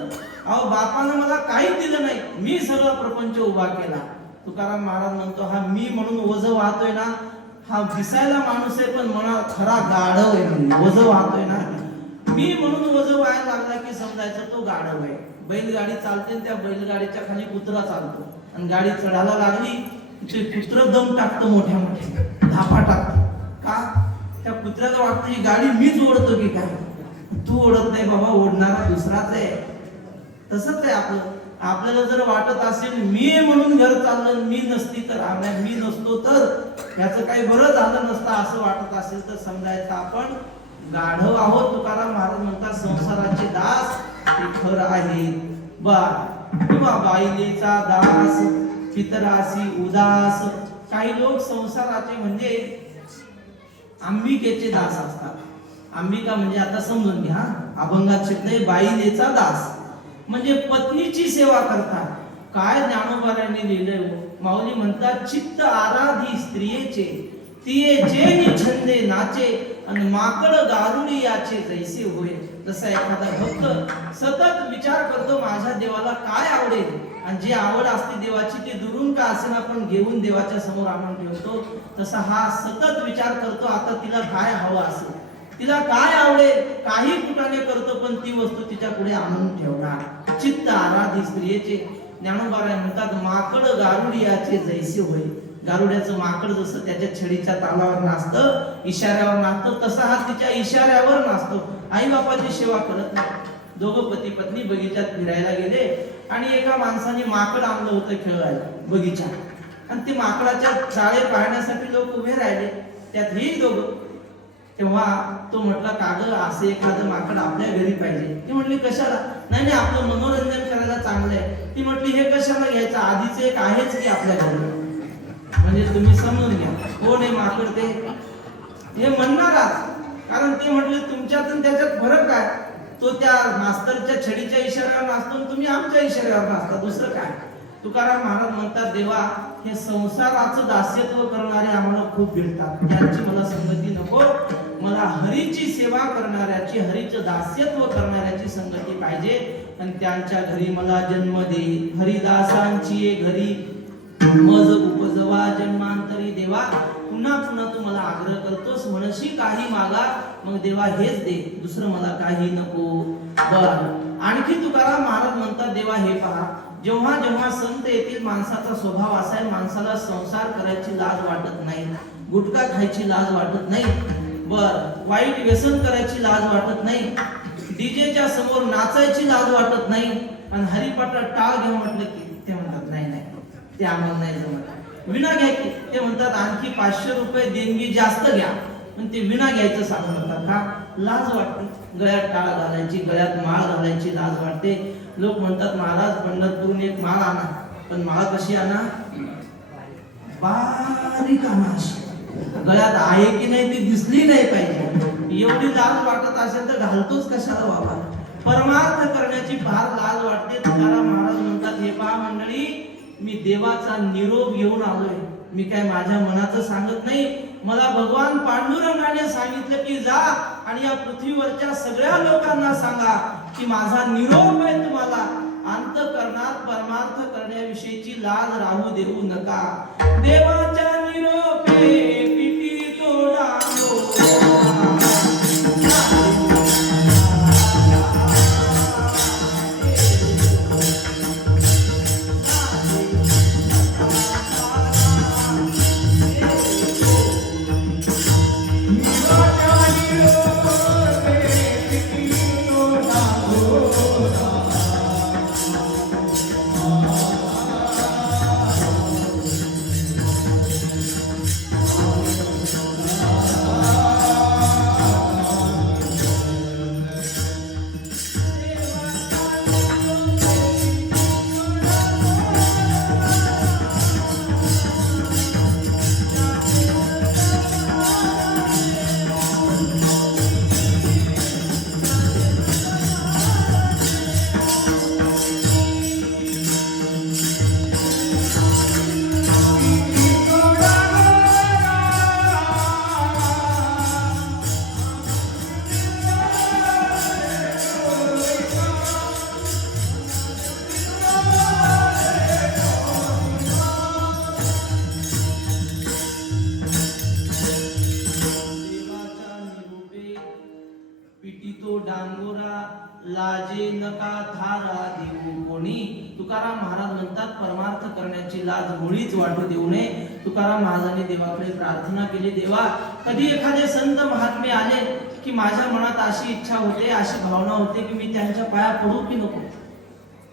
अहो, बापानं मला काहीच दिलं नाही, मी सगळं प्रपंच उभा केला. तुकाराम महाराज म्हणतो, हा मी म्हणून ओझं वाहतोय ना, हा दिसायला माणूस आहे पण मनात खरा गाढव आहे. म्हणजे ओझं वाहतोय ना, मी म्हणून ओझं व्हायला लागला की समजायचं तो गाढव आहे. बैलगाडी चालते, त्या बैलगाडीच्या खाली कुत्रा चालतो आणि गाडी चढायला लागली, ते कुत्र दम टाकतं, मोठ्या मोठ्या धापा टाकतो. का? त्या कुत्र्याला वाटतं ही गाडी मीच ओढतो की काय. तू ओढत नाही बाबा, ओढणारा दुसराच आहे. तसंच आहे आपल्याला जर वाटत असेल मी म्हणून घर चाललं, मी नसती तर, मी नसतो तर याचं काही बरं झालं नसतं असं वाटत असेल तर समजायचं आपण गाढव आहोत. तुकाराम महाराज म्हणतात, संसाराचे दास ते खरं आहे बा. किंवा बाईलेचा दास पितरासी उदास. काही लोक संसाराचे म्हणजे अंबिकेचे दास असतात. अंबिका म्हणजे आता समजून घ्या, अभंगात शब्द आहे बाईलेचा दास, म्हणजे पत्नीची सेवा करतात. काय ज्ञानोबारांनी लिहिलंय, माऊली म्हणतात, चित्त आराधी स्त्रियेचे तिये जे छंदे नाचे आणि माकड गारुडी याचे जैसे होय. जसा एखादा भक्त सतत विचार करतो माझ्या देवाला काय आवडेल, आणि जी आवड असते देवाची ती दुरून का असेना पण घेऊन देवाच्या समोर आणून ठेवतो, तसा हा सतत विचार करतो आता तिला काय हवं असेल, तिला काय आवडेल, काही कुठाने करतो पण ती वस्तू तिच्या पुढे आणून ठेवणार. चित्त आराधी स्त्रियेचे. ज्ञानोबाराय म्हणतात, माकड गारुडियाचे जैसे होय. गारुड्याचं माकड जसं त्याच्या छडीच्या तालावर नाचतं, इशाऱ्यावर नाचतं, तसा हा तिच्या इशाऱ्यावर नाचतो. आई बापाची सेवा करत नाही. दोघं पती पत्नी बगीच्यात फिरायला गेले आणि एका माणसाने माकड आणलं होतं खेळायला बगीच्यात, आणि ते माकडाच्या चाळे पाहण्यासाठी लोक उभे राहिले, त्यात ही दोघं. तेव्हा तो म्हटला, कागद असं एखादं माकड आपल्या घरी पाहिजे. ती म्हटली, कशाला? नाही आपलं मनोरंजन करायला चांगलं आहे. ती म्हटली, हे कशाला घ्यायचं, आधीच एक आहेच की आपल्या घरी. म्हणजे तुम्ही समजून घ्या, कोण आहे माकड ते? हे म्हणणारच, कारण ते म्हटले तुमच्यात आणि त्याच्यात फरक काय? तो त्या मास्तरच्या छडीच्या इशाऱ्यावर नाचतो, तुम्ही आमच्या इशाऱ्यावर नाचता, दुसरं काय? तुकाराम महाराज म्हणतात, देवा हे संसाराचं दास्यत्व करणारे आम्हाला खूप भेटतात, त्यांची मला संगती नको, मला हरीची सेवा करणाऱ्याची, हरीचं दास्यत्व करणाऱ्याची संगती पाहिजे, आणि त्यांच्या घरी मला जन्म दे. हरिदासांची घरी मज उपजवा जन्मांतरी. देवा पुन्हा पुन्हा तू मला आग्रह करतोस, म्हणशी काही मागा, मग देवा हेच दे, दुसरं मला काही नको. बर, आणखी तुकाराम महाराज म्हणतात, देवा हे पहा, जेव्हा जेव्हा संत येतील, माणसाचा स्वभाव असा आहे, माणसाला संसार करायची लाज वाटत नाही, गुटखा खायची लाज वाटत नाही, बर वाईट व्यसन करायची लाज वाटत नाही, डीजेच्या समोर नाचायची लाज वाटत नाही, आणि हरिपाठात टाळ घेऊन म्हटलं की ते म्हणतात नाही नाही ते आम्हाला नाही जमत. विना घ्या की ते म्हणतात, आणखी 500 रुपये देणगी जास्त घ्या, पण ते विना घ्यायचं सांगतात. का? लाज वाटते. गळ्यात टाळ घालायची, गळ्यात माळ घालायची लाज वाटते. लोक म्हणतात, महाराज पंढरपूरून एक माळ आणा, पण माळ कशी आणा? बारीक आणा, गळ्यात आहे की नाही ती दिसली नाही पाहिजे. एवढी लाज वाटत असेल तर घालतोच कशाला बाबा? परमार्थ करण्याची फार लाज वाटते. तुकाराम महाराज म्हणतात, हे पहा मंडळी, मी देवाचा निरोप घेऊन आलोय, मी काय माझ्या मनाचं सांगत नाही. मला भगवान पांडुरंगाने सांगितलं की जा आणि या पृथ्वीवरच्या सगळ्या लोकांना सांगा की माझा निरोप आहे तुम्हाला, अंतःकरणात परमार्थ करण्याविषयीची लाज राहू देऊ नका. देवाच्या निरोपे पिटी तोडा डांगोरा लाजे नका थारा देऊ कोणी. तुकाराम महाराज म्हणतात परमार्थ करण्याची लाज मुळीच वाटू देऊ नये. तुकाराम महाराजांनी देवाकडे प्रार्थना केली, देवा कधी एखादे संत महात्मे आले की माझ्या मनात अशी इच्छा होते, अशी भावना होते की मी त्यांच्या पाया पडू की नको,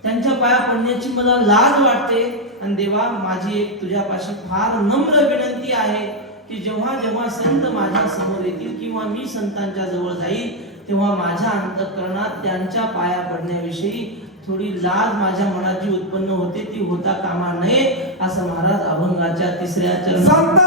त्यांच्या पाया पडण्याची मला लाज वाटते. आणि देवा माझी एक तुझ्यापाशी फार नम्र विनंती आहे की जेव्हा जेव्हा संत माझ्या समोर येतील किंवा मी संतांच्या जवळ जाईल तेव्हा माझ्या अंतःकरणात त्यांच्या पाया पडण्याविषयी थोडी लाज माझ्या मनात जी उत्पन्न होते ती होता कामा नये, असं महाराज अभंगाच्या 3ऱ्या चरणात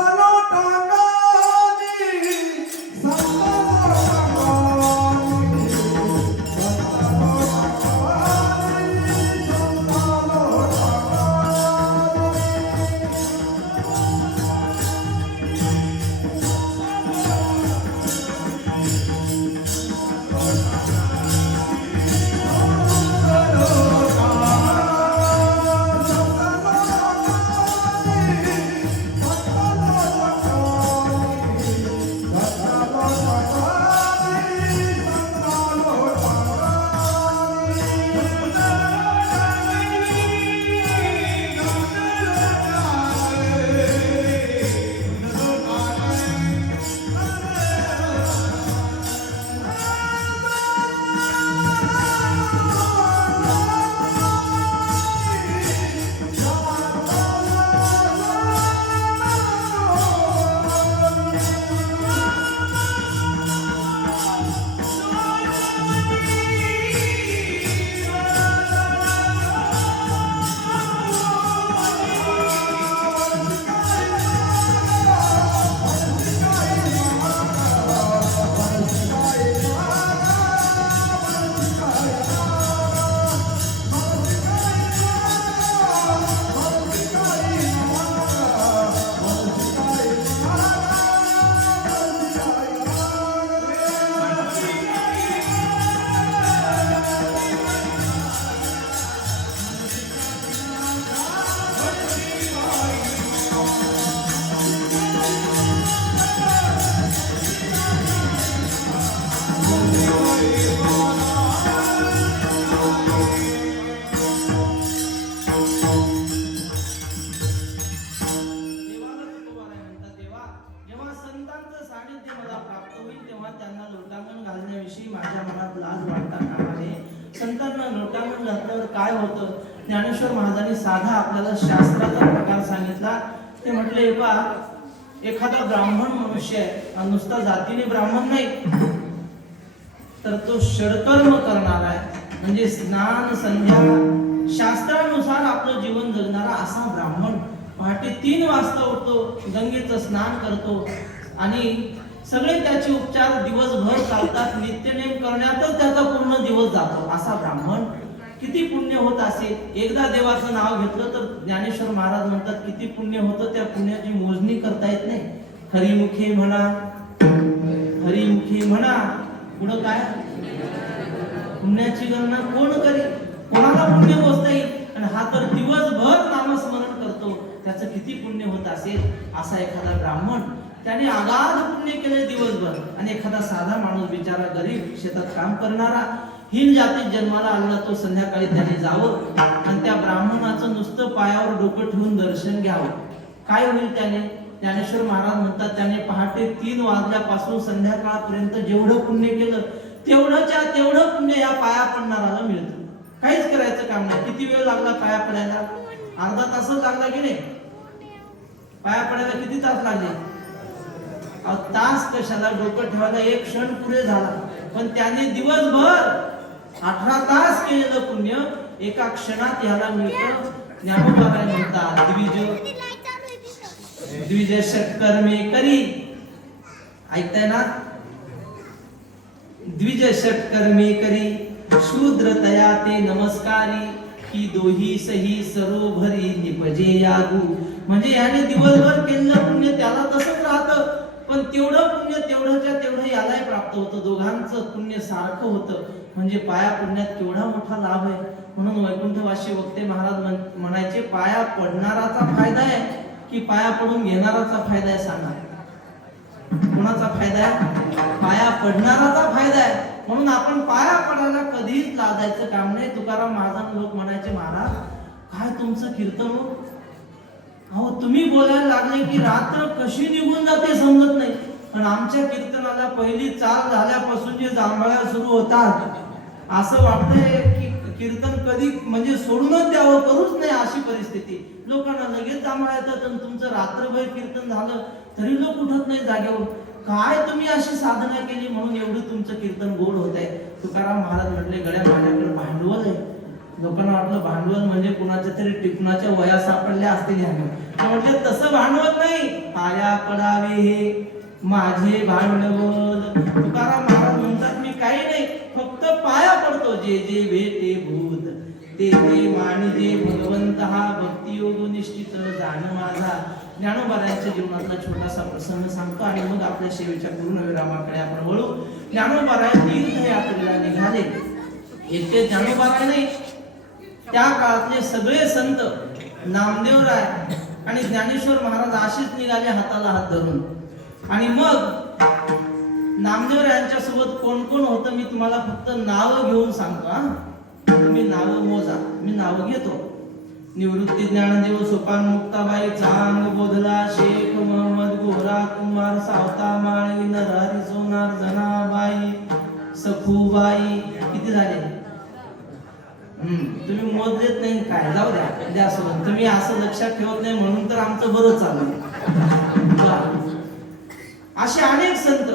काय होतं. ज्ञानेश्वर महाराजांनी साधा आपल्याला शास्त्राचा प्रकार सांगितला. ते म्हटले बा एखादा ब्राह्मण मनुष्य आहे आणि नुसता जातीने ब्राह्मण नाही तर तो षडकर्म करणारा आहे, म्हणजे स्नान संध्या शास्त्रानुसार आपलं जीवन जगणारा असा ब्राह्मण. पहाटे 3 वाजता उठतो, गंगेचं स्नान करतो आणि सगळे त्याचे उपचार दिवसभर चालतात, नित्यनेम करण्यातच त्याचा पूर्ण दिवस जातो. असा ब्राह्मण किती पुण्य होत असेल. एकदा देवाचं नाव घेतलं तर ज्ञानेश्वर महाराज म्हणतात किती पुण्य होतं, त्या पुण्याची मोजणी करता येत नाही. हरिमुखे म्हणा, हरिमुखे म्हणा, पुढं काय पुण्याची गणना कोण करी, कोणाला पुण्य मोजता येईल. आणि हा तर दिवसभर नामस्मरण करतो, त्याचं किती पुण्य होत असेल. असा एखादा ब्राह्मण त्याने आगाध पुण्य केले दिवसभर. आणि एखादा साधा माणूस बिचारा गरीब शेतात काम करणारा हीन जातीत जन्माला आलेला तो संध्याकाळी त्याने जावं आणि त्या ब्राह्मणाचं नुसतं पायावर डोकं ठेवून दर्शन घ्यावं. काय होईल त्याने. ज्ञानेश्वर महाराज म्हणतात त्याने पहाटे 3 वाजल्यापासून संध्याकाळपर्यंत जेवढं पुण्य केलं तेवढं पुण्य या पाया पडणाराला मिळतं. काहीच करायचं काम नाही. किती वेळ लागला पाया पडायला, अर्धा तासच लागला की नाही. पाया पडायला किती तास लागले, तास कशाला, डोकं ठेवायला 1 क्षण पुरे झाला. पण त्याने दिवसभर 18 तास केलेलं पुण्य एका क्षणात याला मिळतं. ज्ञानोबा म्हणतात द्विज षटकर्मे करी, ऐकताय ना, द्विज षटकर्मे करी शूद्र तया ते नमस्कारी की दोही सही सरोभरी निपजे यागू. म्हणजे याने दिवसभर केलेलं पुण्य त्याला तसंच राहतं, पण तेवढं पुण्य तेवढंच्या तेवढं यालाही प्राप्त होतं. दोघांचं पुण्य सारखं होतं. म्हणजे पाया पडण्यात केवढा मोठा लाभ आहे. म्हणून वैकुंठवासी वक्ते महाराज म्हणायचे पाया पडणाराचा फायदा आहे की पाया पडून घेणाराचा फायदा आहे. सांगा कोणाचा फायदा आहे. पाया पडणाराचा फायदा आहे. म्हणून आपण पाया पडायला कधीच लाजायचं काम नाही. तुकाराम महाराज लोक म्हणायचे, महाराज काय तुमचं कीर्तन हो, अहो तुम्ही बोलायला लागले की रात्र कशी निघून जाते समजत नाही. पण आमच्या कीर्तनाला पहिली चाल झाल्यापासून जे जांभळ्या सुरू होतात, असं वाटतंय की कीर्तन कधी म्हणजे सोडूनच द्यावं, करूच नाही अशी परिस्थिती. लोकांना लगेच जांभळ्या येतात आणि तुमचं रात्रभर कीर्तन झालं तरी लोक उठत नाही जागेवर. काय तुम्ही अशी साधना केली म्हणून एवढं तुमचं कीर्तन गोड होत आहे. तुकाराम महाराज म्हटले, गड्या माझ्याकडे भांडवल आहे. लोकांना वाटलं भांडवल म्हणजे कुणाच्या तरी टिपणाच्या वया सापडल्या असतील ह्याने. म्हटलं तसं भांडवल नाही, पाया पडावे हे माझे भांडवल. तुकाराम महाराज म्हणतात, मी काही नाही, फक्त पाया पडतो. जे जे भेटे भूत ते ते मानिजे भगवंत, हा भक्ती योग निश्चित जाण माझा. ज्ञानोबारायांच्या जीवनातला छोटासा प्रसंग सांगतो आणि मग आपल्या सेवेच्या पूर्णविरामाकडे आपण वळू. ज्ञानोबाराय तीर्थयात्रेला निघाले. एकटे ज्ञानोबाराय नाही, त्या काळातले सगळे संत, नामदेवराय आणि ज्ञानेश्वर महाराज अशीच निघाले हाताला हात धरून. आणि मग नामदेवरायांच्या सोबत कोण कोण होतं मी तुम्हाला फक्त नाव घेऊन सांगतो. तुम्ही नाव मोजा, मी नाव घेतो. निवृत्ती ज्ञानदेव, सोपान मुक्ताबाई, चांग बोधला, शेख मोहम्मद, गोरा कुमार, सावता माळी, नरहरी सोनार, जनाबाई, सखूबाई. किती झाले? तुम्ही मोजलेत नाही काय? जाऊ द्या सोबत. तुम्ही असं लक्षात ठेवत नाही म्हणून तर आमचं बरं चालू. असे अनेक संत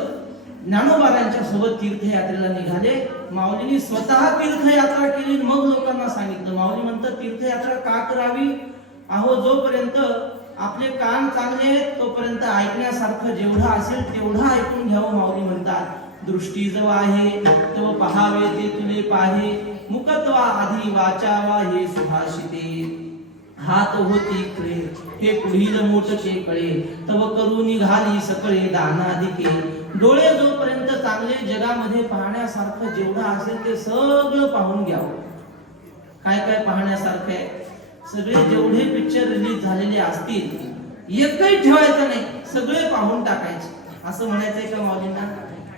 ज्ञानोबारायांच्या सोबत तीर्थयात्रेला निघाले. माऊलींनी स्वतः तीर्थयात्रा केली, मग लोकांना सांगितलं. माऊली म्हणतात, तीर्थयात्रा का करावी? अहो जोपर्यंत आपले कान चांगले आहेत तोपर्यंत ऐकण्यासारखं जेवढं असेल तेवढं ऐकून घ्यावं. माऊली म्हणतात, दृष्टी जव आहे तव पहावे ते तुले पाहे, मुखत्वा आधी वाचावा हे सुभाषिते, हात होती कळे हे पुढील मोठके कळे, तव करू निघाली सकळे दानादिके. डोळे जोपर्यंत चांगले जगामध्ये पाहण्यासारखं जेवढं असेल ते सगळं पाहून घ्यावं. काय काय पाहण्यासारखं आहे? सगळे जेवढे पिक्चर रिलीज झालेले असतील एकही ठेवायचं नाही, सगळे पाहून टाकायचे. असं म्हणायचंय का माऊलींना?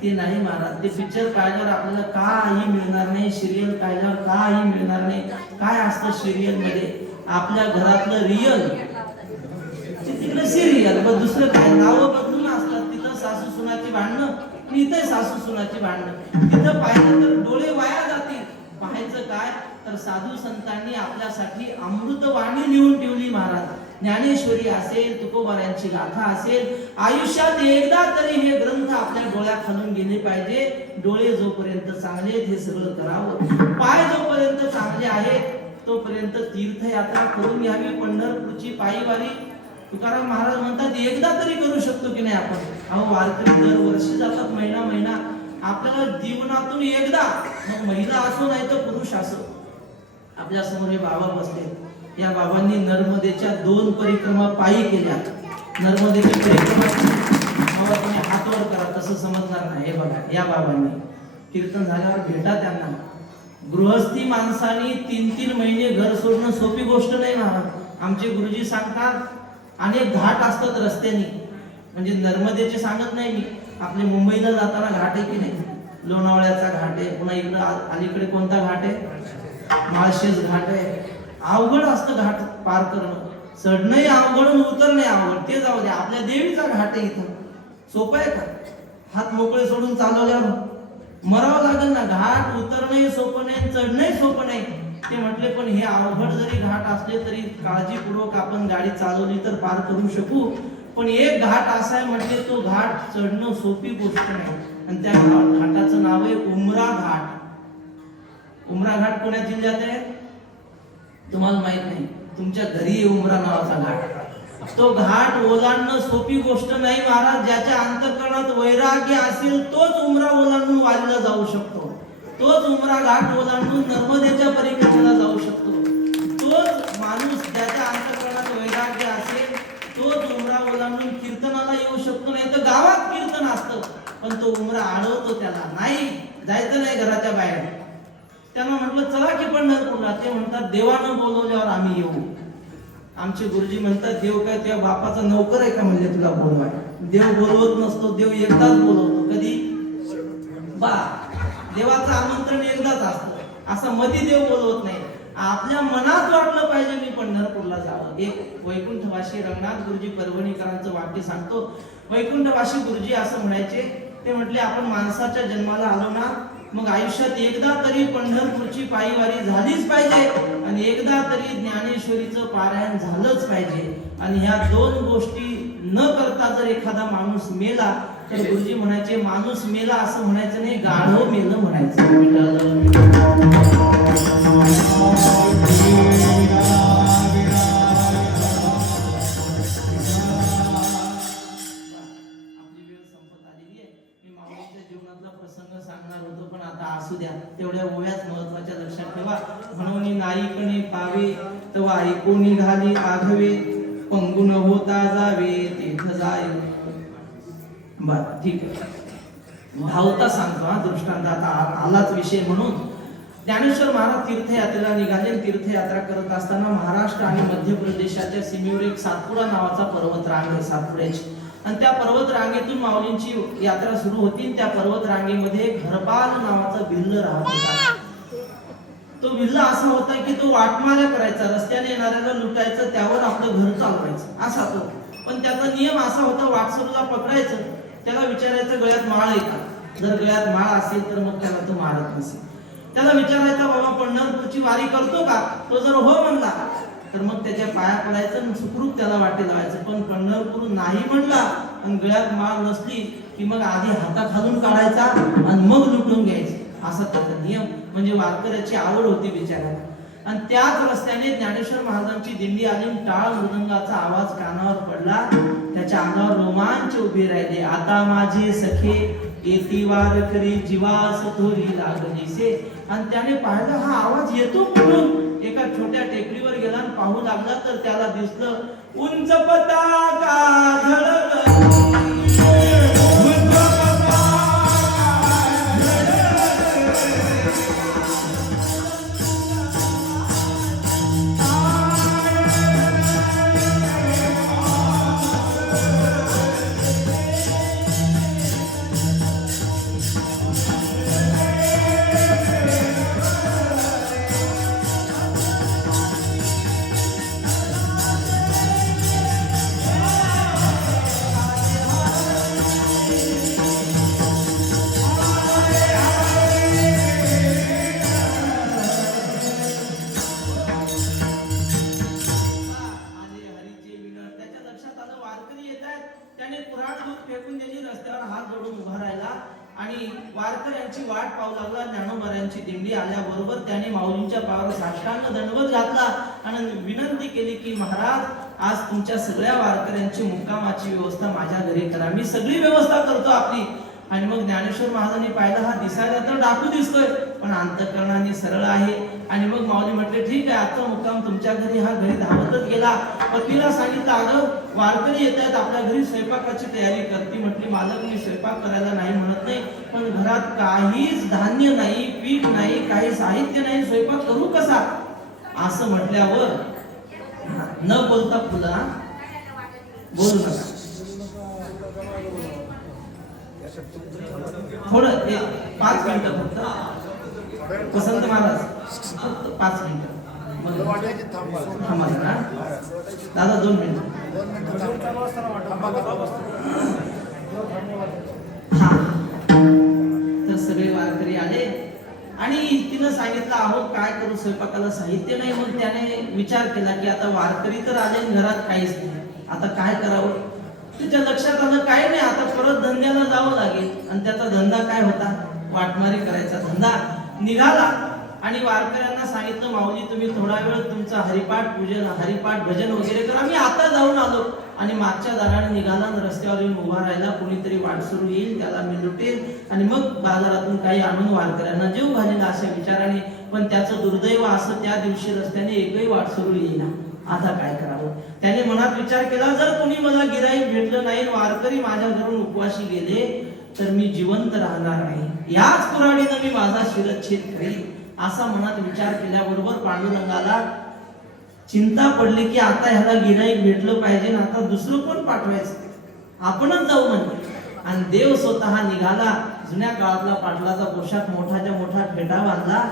ते नाही महाराज. ते पिक्चर पाहिल्यावर आपल्याला काही मिळणार नाही, सिरियल पाहिल्यावर काही मिळणार नाही. काय असतं सिरियल मध्ये? आपल्या घरातलं रियल, तिकडे सिरियल, पण दुसरं काय? नावं बदलून असतात. तिथं सासू सुनाची भांडणं, इथं सासू सुनाची भांडणं. तिथं पाहिलं तर डोळे वाया जातील. पाहायचं काय? तर साधू संतांनी आपल्यासाठी अमृतवाणी लिहून ठेवली. महाराज ज्ञानेश्वरी असेल, तुकोबारायांची गाथा असेल, आयुष्यात एकदा तरी हे ग्रंथ आपल्या डोळ्याखालून गेले पाहिजे. डोळे जोपर्यंत चांगले हे सगळं करावं. पाय जोपर्यंत चांगले आहेत तोपर्यंत तीर्थयात्रा करून घ्यावी. पंढरपूरची पायीवारी तुकाराम महाराज म्हणतात, एकदा तरी करू शकतो की नाही आपण? अहो वारकरी दरवर्षी जातात महिना महिना. आपल्याला जीवनातून एकदा, मग महिला असो नाही तर पुरुष असो. आपल्या समोर हे बाबा बसले. या बाबांनी नर्मदेच्या 2 परिक्रमा पायी केल्या. नर्मदेची परिक्रमा तुम्ही हातवर करा तसं समजणार नाही. हे बघा, या बाबांनी कीर्तन झाल्यावर भेटा त्यांना. गृहस्थी माणसाने 3-3 महिने घर सोडणं सोपी गोष्ट नाही महाराज. आमचे गुरुजी सांगतात, अनेक घाट असतात रस्त्याने. म्हणजे नर्मदेचे सांगत नाही मी, आपले मुंबईला जाताना घाट आहे की नाही? लोणावळ्याचा घाट आहे, पुन्हा इकडं अलीकडे कोणता घाट आहे? माळशेज घाट आहे. अवघड असतं घाट पार करणं. चढणंही अवघड, उतरणंही अवघड. ते जाऊ द्या, आपल्या देवीचा घाट आहे इथं. सोपं आहे का? हात मोकळे सोडून चालवल्यावर मरावं लागेल ना. घाट उतरणंही सोपं नाही, चढणंही सोपं नाही. ते म्हटले, पण हे अवघड जरी घाट असले तरी काळजीपूर्वक आपण गाडी चालवली तर पार करू शकू. पण एक घाट असा आहे म्हटले, तो घाट चढणं सोपी गोष्ट नाही. आणि त्या घाटाचं नाव आहे उमरा घाट. उमरा घाट पुण्यात जिल्ह्यात आहे. तुम्हाला माहित नाही, तुमच्या घरी उमरा नावाचा घाट. तो घाट ओलांडणं सोपी गोष्ट नाही महाराज. ज्याच्या अंतःकरणात वैराग्य असेल तोच उमरा ओलांडून वारीला जाऊ शकतो. तोच उमरा घाट ओलांडून नर्मदेच्या परिक्रमेला जाऊ शकतो. तोच माणूस ज्याच्या अंतःकरणात वैराग्य असेल तोच उमरा ओलांडून कीर्तनाला येऊ शकतो. नाही तर गावात कीर्तन असतं पण तो उमरा अडवतो त्याला. नाही जायचं नाही घराच्या बाहेर. त्यांना म्हटलं चला की पंढरपूरला. ते म्हणतात, देवानं बोलवल्यावर आम्ही येऊ. आमचे गुरुजी म्हणतात, देव काय तुझ्या बापाचा नोकर आहे का म्हणजे तुला बोलवाय? देव बोलवत नसतो, देव एकदाच बोलवतो. कधी? देवाचं आमंत्रण एकदाच असतं, असं मधी देव बोलवत नाही. आपल्या मनात वाटलं पाहिजे मी पंढरपूरला जावं. एक वैकुंठवासी रंगनाथ गुरुजी परभणीकरांचं वाक्य सांगतो. वैकुंठवासी गुरुजी असं म्हणायचे, ते म्हटले आपण माणसाच्या जन्माला आलो ना, मग आयुष्यात एकदा तरी पंढरपूरची पायीवारी झालीच पाहिजे आणि एकदा तरी ज्ञानेश्वरीचं पारायण झालंच पाहिजे. आणि ह्या दोन गोष्टी न करता जर एखादा माणूस मेला तर गुरुजी म्हणायचे माणूस मेला असं म्हणायचं नाही, गाढव मेलं म्हणायचं. प्रसंग सांगणार होतो पण आता असू द्या, तेवढ्या ओव्याच महत्वाच्या लक्षात ठेवा. म्हणून नाईकणे पावे तवा ऐकून निघाली आघवे, पंगुन होता जावे तीर्थ जाय. बर ठीक आहे, धावता सांगतो हा दृष्टांत, आता आलाच विषय. म्हणून ज्ञानेश्वर महाराज तीर्थयात्रेला निघाले. तीर्थयात्रा करत असताना महाराष्ट्र आणि मध्य प्रदेशाच्या सीमेवर एक सातपुडा नावाचा पर्वत रांग आहे, सातपुड्याची. आणि त्या पर्वत रांगेतून माऊलींची यात्रा सुरू होती. त्या पर्वत रांगेमध्ये एक हरपाल नावाचा भिल्ल राहत होता. तो भिल्ल असा होता की तो वाटमाऱ्या करायचा, रस्त्याने येणाऱ्याला लुटायचं, त्यावर आपलं घर चालवायचं असा तो. पण त्याचा नियम असा होता, वाटसरूला पकडायचं, त्याला विचारायचं गळ्यात माळ आहे का. जर गळ्यात माळ असेल तर मग त्याला तो मारत नसेल. त्याला विचारायचा बाबा पंढरपूरची वारी करतो का. तो जर हो म्हणला तर मग त्याच्या पाया पडायचं आणि सुखरूप त्याला वाटे लावायचं. पण पंढरपूर नाही म्हणला आणि गळ्यात माळ नसली की मग आधी हाता खालून काढायचा आणि मग लुटून घ्यायचं, असा त्याचा नियम. म्हणजे वारकऱ्याची आवड होती बिचाऱ्याला. आणि त्याच रस्त्याने ज्ञानेश्वर महाराजांची दिंडी आली. टाळ मृदंगाचा आवाज कानावर पडला, त्याच्या अंगावर रोमांच उभे राहिले. आता माझे सखे येती वारकरी जीवास थोरी लागलीसे. आणि त्याने पाहिलं हा आवाज येतो कुठून. एका छोट्या टेकडीवर गेला आणि पाहू लागला तर त्याला दिसलं उंच पताका झळकली. आणि वारकऱ्यांची वाट पाहू लागला. ज्ञानोबाऱ्यांची दिंडी आल्याबरोबर त्याने माऊलींच्या पायावर साष्टांग दंडवत घातला आणि विनंती केली की महाराज आज तुमच्या सगळ्या वारकऱ्यांची मुक्कामाची व्यवस्था माझ्या घरी करा, मी सगळी व्यवस्था करतो आपली. आणि मग ज्ञानेश्वर महाराजांनी पाहिलं हा दिसायला तर डाकू दिसतोय पण अंतःकरणाने सरळ आहे. आणि मग माऊली म्हटले ठीक आहे आजचा मुक्काम तुमच्या घरी. हा घरी धावतच गेला. पत्नीला सांगितलं अगं वारकरी येत आहेत आपल्या घरी, स्वयंपाकाची तयारी करती. म्हटली मालक मी स्वयंपाक करायला नाही म्हणत नाही, पण घरात काहीच धान्य नाही, पीठ नाही, काही साहित्य नाही, स्वयंपाक करू कसा. असं म्हटल्यावर न बोलता फुला बोलू नका, थोडं 5 मिनिटं फक्त. वसंत महाराज फक्त 5 मिनिटं थांबा ना दादा, 2 मिनिटं. हा तर सगळे वारकरी आले आणि तिनं सांगितलं अहो काय करू स्वयंपाकाला साहित्य नाही. मग त्याने विचार केला की आता वारकरी तर आले घरात काहीच नाही, आता काय करावं. त्याच्या लक्षात आलं काय नाही आता परत धंद्याला जावं लागेल. आणि त्याचा धंदा काय होता, वाटमारी करायचा धंदा. निघाला आणि वारकऱ्यांना सांगितलं माऊली तुम्ही थोडा वेळ तुमचं हरिपाठ पूजन हरिपाठ भजन वगैरे करा, मी आता जाऊन आलो. आणि मागच्या दाराने निघाला, रस्त्यावर येऊन उभा राहिला. कोणीतरी वाटसरू येईल त्याला मी लुटेल आणि मग बाजारातून काही आणून वारकऱ्यांना जेव घालेल अशा विचाराने. पण त्याचं दुर्दैव असं त्या दिवशी रस्त्याने एकही वाटसरू येईना. आता काय करावं. त्याने मनात विचार केला जर कोणी मला गिराईक भेटलं नाही, वारकरी माझ्या घरून उपवाशी गेले तर मी जिवंत राहणार नाही, याच कुऱ्हाडीनं मी माझा शिरच्छेद करेन. असा मनात विचार केल्याबरोबर पांडुरंगाला चिंता पडली की आता ह्याला गिराईक भेटलं पाहिजे ना, आता दुसरं कोण पाठवायचं, आपणच जाऊ म्हणजे. आणि देव स्वतः निघाला. जुन्या काळातला पाटलाचा पोशाख, मोठाच्या मोठा फेटा बांधला,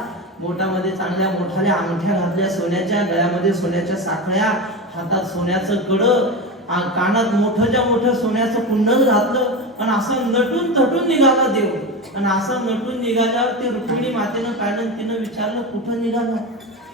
बोटामध्ये चांगल्या मोठाल्या अंगठ्या घातल्या सोन्याच्या, गळ्यामध्ये सोन्याच्या साखळ्या, हातात सोन्याचं कडं, कानात मोठं सोन्याचं कुंडल घातलं आणि असं नटून थटून निघाला देव. आणि असं नटून निघाल्यावर ते रुक्मिणी मातेनं पाहिलं, तिनं विचारलं कुठं निघाला.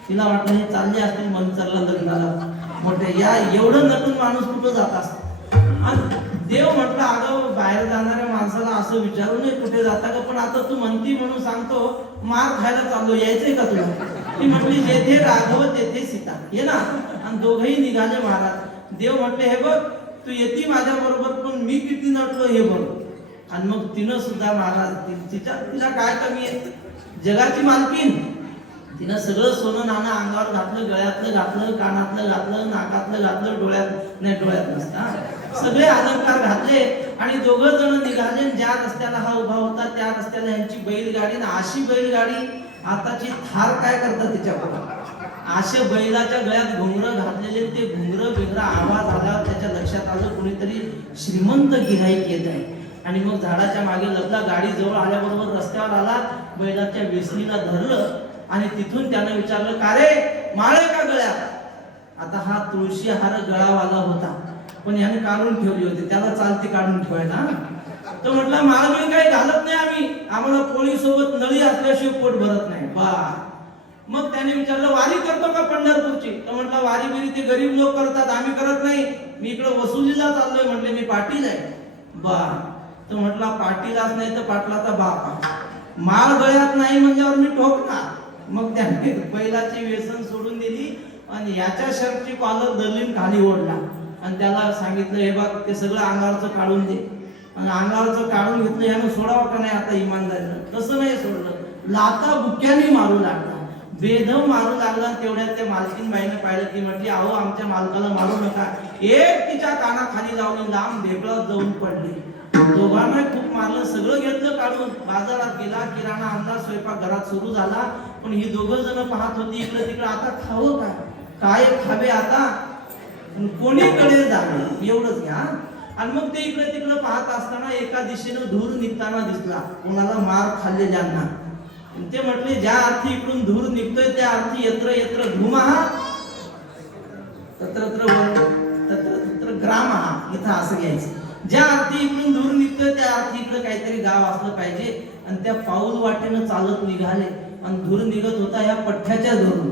तिला वाटलं हे चालले असतील मंचरला लग्नाला मोठे, या एवढं नटून माणूस कुठं जात असत. आणि देव म्हटलं अगं बाहेर जाणाऱ्या माणसाला असं विचारू नये कुठे जाता का, पण आता तू म्हणती म्हणून सांगतो, मार खायला चाललो, यायचंय का तुला. ती म्हटली जेथे राघव तेथे सीता, ये ना. आणि दोघही निघाले महाराज. देव म्हटले हे बघ तू येती माझ्या बरोबर, पण मी किती नटलो हे बघ. आणि मग तिनं सुद्धा महाराज तिला काय कमी आहे, जगाची मालकीन, तिनं सगळं सोनं नाणं अंगावर घातलं, गळ्यातलं घातलं, कानातलं घातलं, नाकातलं घातलं, डोळ्यात नसता सगळे अलंकार घातले आणि दोघं जण निघाले. ज्या रस्त्याला हा उभा होता त्या रस्त्याला यांची बैलगाडी, ना अशी बैलगाडी आताची थार काय करतात त्याच्याबरोबर, असे बैलाच्या गळ्यात घुंगरं घातलेले, ते घुंगरं बिंगरा आवाज आल्यावर त्याच्या लक्षात आलं कुणीतरी श्रीमंत गिऱ्हाईक येत आहे. आणि मग झाडाच्या मागे लपला, गाडी जवळ आल्याबरोबर रस्त्यावर आला, बैलाच्या वेसणीला धरलं आणि तिथून त्यानं विचारलं का रे माळे का गळ्यात. आता हा तुळशी हार गळावाला होता, पण याने काढून ठेवली होती, त्याला चालती काढून ठेवायला. तो म्हटला माळबिळ काही घालत नाही आम्ही, आम्हाला पोळी सोबत नळी असल्याशिवाय पोट भरत नाही. बा मग त्याने विचारलं वारी करतो का पंढरपूरची. तो म्हटला वारी बिरी ते गरीब लोक करतात, आम्ही करत नाही, मी इकडे वसुलीला चाललोय. म्हटले मी पाटील आहे. बा तो म्हटला पाटीलाच नाही तर पाटलाचा बाप, माळ गळ्यात नाही म्हणल्यावर मी ठोकणार. मग त्याने बैलाची व्यसन सोडून दिली आणि याच्या शर्टची कॉलर दलीन खाली ओढला आणि त्याला सांगितलं हे बघ ते सगळं अंगावरचं काढून दे. आणि अंगावरचं काढून घेतलं, यानं सोडावं का नाही आता इमानदारीनं. तसं नाही सोडलं, लाता बुक्याने मारू लागला, बेधम मारू लागला. तेवढ्यात त्या मालकीन बाईने पाहिलं, ती म्हटली अहो आमच्या मालकाला मारू नका. एक तिच्या कानाखाली लावली, लांब ढेकळत जाऊन पडली. दोघांना खूप मारलं, सगळं घेतलं काढून, बाजारात गेला, किराणा आणला, स्वयंपाक घरात सुरू झाला. पण ही दोघं जण पाहत होती इकडे तिकडे, आता खावं काय खावे आता, कोणीकडे जावे एवढंच घ्या. आणि मग ते इकडे तिकडे पाहत असताना एका दिशेनं धूर निघताना दिसला, कोणाला मार खाल्लेल्यांना. ते म्हटले ज्या अर्थी इकडून धूर निघतोय त्या अर्थी यत्र यत्र धूमः तत्र तत्र ग्रामः, इथं असं घ्यायचं. ज्या अर्थी इकडून धूर निघतोय त्या अर्थी इकडे काहीतरी गाव असलं पाहिजे. आणि त्या पाऊल वाटेनं चालत निघाले आणि धूर निघत होता या पठ्ठ्याच्या धरून.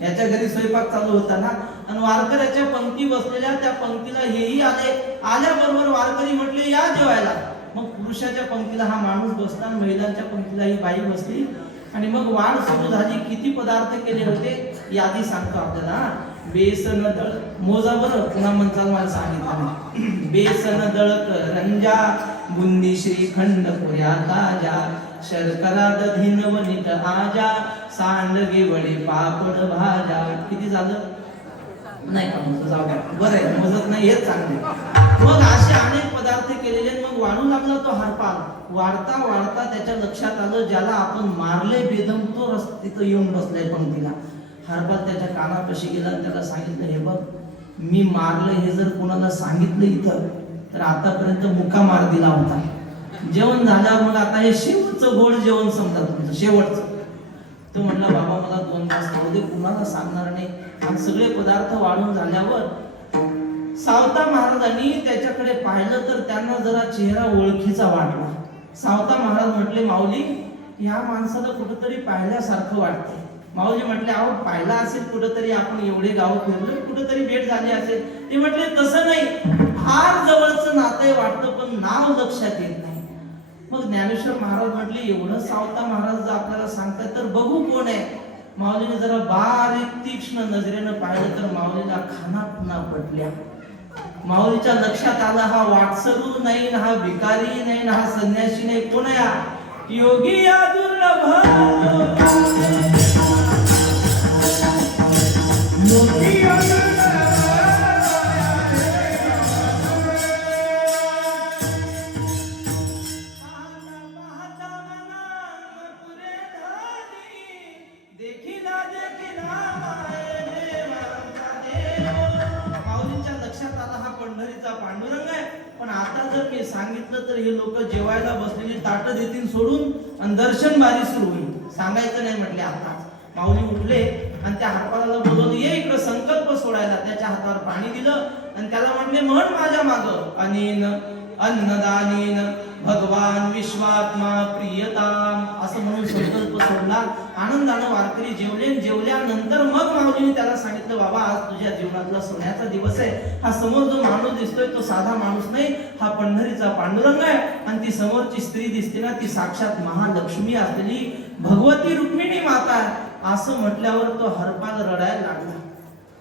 याच्या घरी स्वयंपाक चालू होता ना, आणि वारकऱ्याच्या पंक्ती बसलेल्या, त्या पंक्तीला हेही आले. आल्याबरोबर वारकरी म्हटले या जेवायला. मग पुरुषाच्या पंक्तीला हा माणूस बसला आणि महिलांच्या पंक्तीला ही बाई बसली. आणि मग वाढ सुरू झाली. किती पदार्थ केले होते यादी सांगतो आपल्याला. बेसन दळ, मोजा बरं पुन्हा म्हणचाल मला सांगितलं. बेसन दळक रंजा, बुंदी श्रीखंड पुऱ्या ताजा, शर्करा दधी नवनीत आजा, सांडगे वडे पापड भाजा. किती झालं नाही का मोजत, जाऊ द्या बरं आहे, मोजत नाही हेच चांगले. मग असे अनेक पदार्थ केलेले. मग वाढू लागला तो हरपाल. वाढता वाढता त्याच्या लक्षात आलं ज्याला आपण मारले बेदम तो तिथं येऊन बसलाय पंक्तीला. हरपाल त्याच्या कानापाशी गेला आणि त्याला सांगितलं हे बघ मी मारलं हे जर कोणाला सांगितलं इथं तर आतापर्यंत मुका मार दिला होता. जेवण झाल्यावर मग आता हे शेवटचं गोड जेवण समजा तुमचं शेवटचं. तो म्हटला बाबा मला 2 तास खाऊ दे, कुणाला सांगणार नाही. आणि सगळे पदार्थ वाढून झाल्यावर सावता महाराजांनी त्याच्याकडे पाहिलं तर त्यांना जरा चेहरा ओळखीचा वाटला. सावता महाराज म्हटले माऊली या माणसाला कुठंतरी पाहिल्यासारखं वाटतंय. माऊली म्हटले अहो पाहिला असेल कुठंतरी, आपण एवढे गाव फिरलो कुठंतरी भेट झाली असेल. ते म्हटले तसं नाही, फार जवळचं नातं वाटतं पण नाव लक्षात येत नाही. मग ज्ञानेश्वर महाराज म्हटले एवढं सावता महाराज जर आपल्याला सांगतात तर बघू कोण आहे. माऊलीने जरा बारीक तीक्ष्ण नजरेनं पाहिलं तर माऊलीला खाना पुन्हा पटल्या. माऊलीच्या लक्षात आला हा वाटसरू नाही, हा भिकारी नाही, हा संन्यासी नाही, कोण आहे योगी या दुर्लभ योगी या पांडुरंग आहे. पण आता जर मी सांगितलं सांगितलं तर हे लोक जेवायला बसलेली ताटं देतील सोडून आणि दर्शन बारी सुरू होईल. सांगायचं नाही म्हटले. आता माऊली उठले आणि त्या हरपालाला बोलवलं, ये इकडे संकल्प सोडायला. त्याच्या हातावर पाणी दिलं आणि त्याला म्हटले, म्हण माझ्या माग, अनेन अन्नदानेन भगवान विश्वात्मा प्रियताम, असं म्हणून संकल्प सोडला. आनंदानं वारकरी जेवले. जेवल्यानंतर मग माऊलीने त्याला सांगितलं, बाबा आज तुझ्या जीवनातला सोन्याचा दिवस आहे. हा समोर जो माणूस दिसतोय तो साधा माणूस नाही, हा पंढरीचा पांडुरंग आहे. आणि ती समोरची स्त्री दिसते ना, ती साक्षात महालक्ष्मी असलेली भगवती रुक्मिणी माता आहे. असं म्हटल्यावर तो हरपाल रडायला लागला.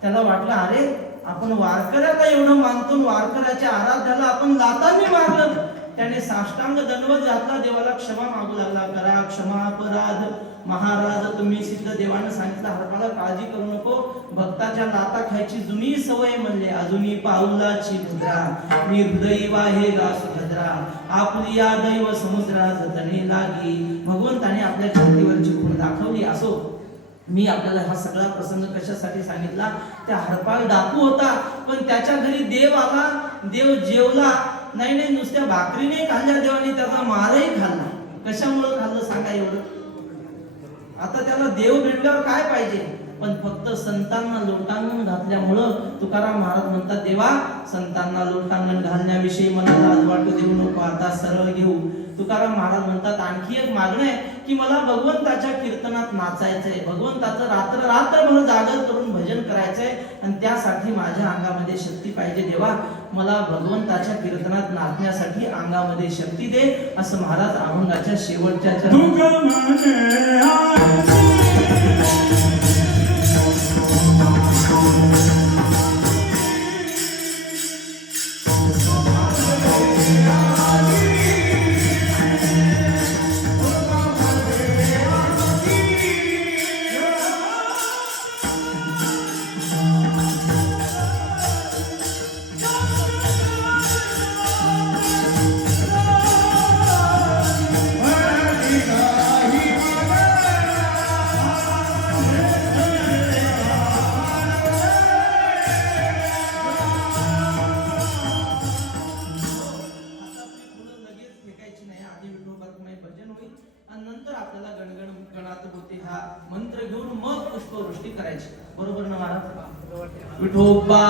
त्याला वाटलं, अरे आपण वारकऱ्याला एवढं मानतो, वारकऱ्याच्या आराध्याला आपण लातांनी मारलं. त्याने साष्टांग दंडवत घातला, देवाला क्षमा मागू लागला. करा क्षमा अपराध महाराज तुम्ही. सिद्ध देवानं सांगितलं, हरपाला काळजी करू नको, भक्ताच्या लाता खायची जुनी सवय म्हणले. अजूनी पाऊलाची मुद्रा मी हृदयी वाहे गा सुभद्रा, आपली या दैव समुद्रा जतने लागी. भगवंताने आपल्या छातीवरची खूण दाखवली. असो, मी आपल्याला हा सगळा प्रसंग कशासाठी सांगितला, त्या हरपाल डाकू होता, पण त्याच्या घरी देव आला. देव जेवला नाही, नुसत्या भाकरीने खाल्ल्या देवाने, त्याचा मारही खाल्ला. कशामुळे खाल्लं सांगा एवढं? आता त्याला देव भेटल्यावर काय पाहिजे, पण फक्त संतांना लोटांगण घातल्यामुळं तुकाराम महाराज म्हणतात, देवा संतांना लोटांगण घालण्याविषयी मला लाज वाटू देऊ नको, आता सरळ घेऊ. तुकाराम महाराज म्हणतात, आणखी एक मागणं आहे की मला भगवंताच्या कीर्तनात नाचायचंय, भगवंताचं रात्रभर जागर करून भजन करायचंय, आणि त्यासाठी माझ्या अंगामध्ये शक्ती पाहिजे. देवा मला भगवंताच्या कीर्तनात नाचण्यासाठी अंगामध्ये शक्ती दे, असं महाराज अभंगाच्या शेवटच्या पुष्पवृष्टी करायची. बरोबर ना महाराज? विठोबा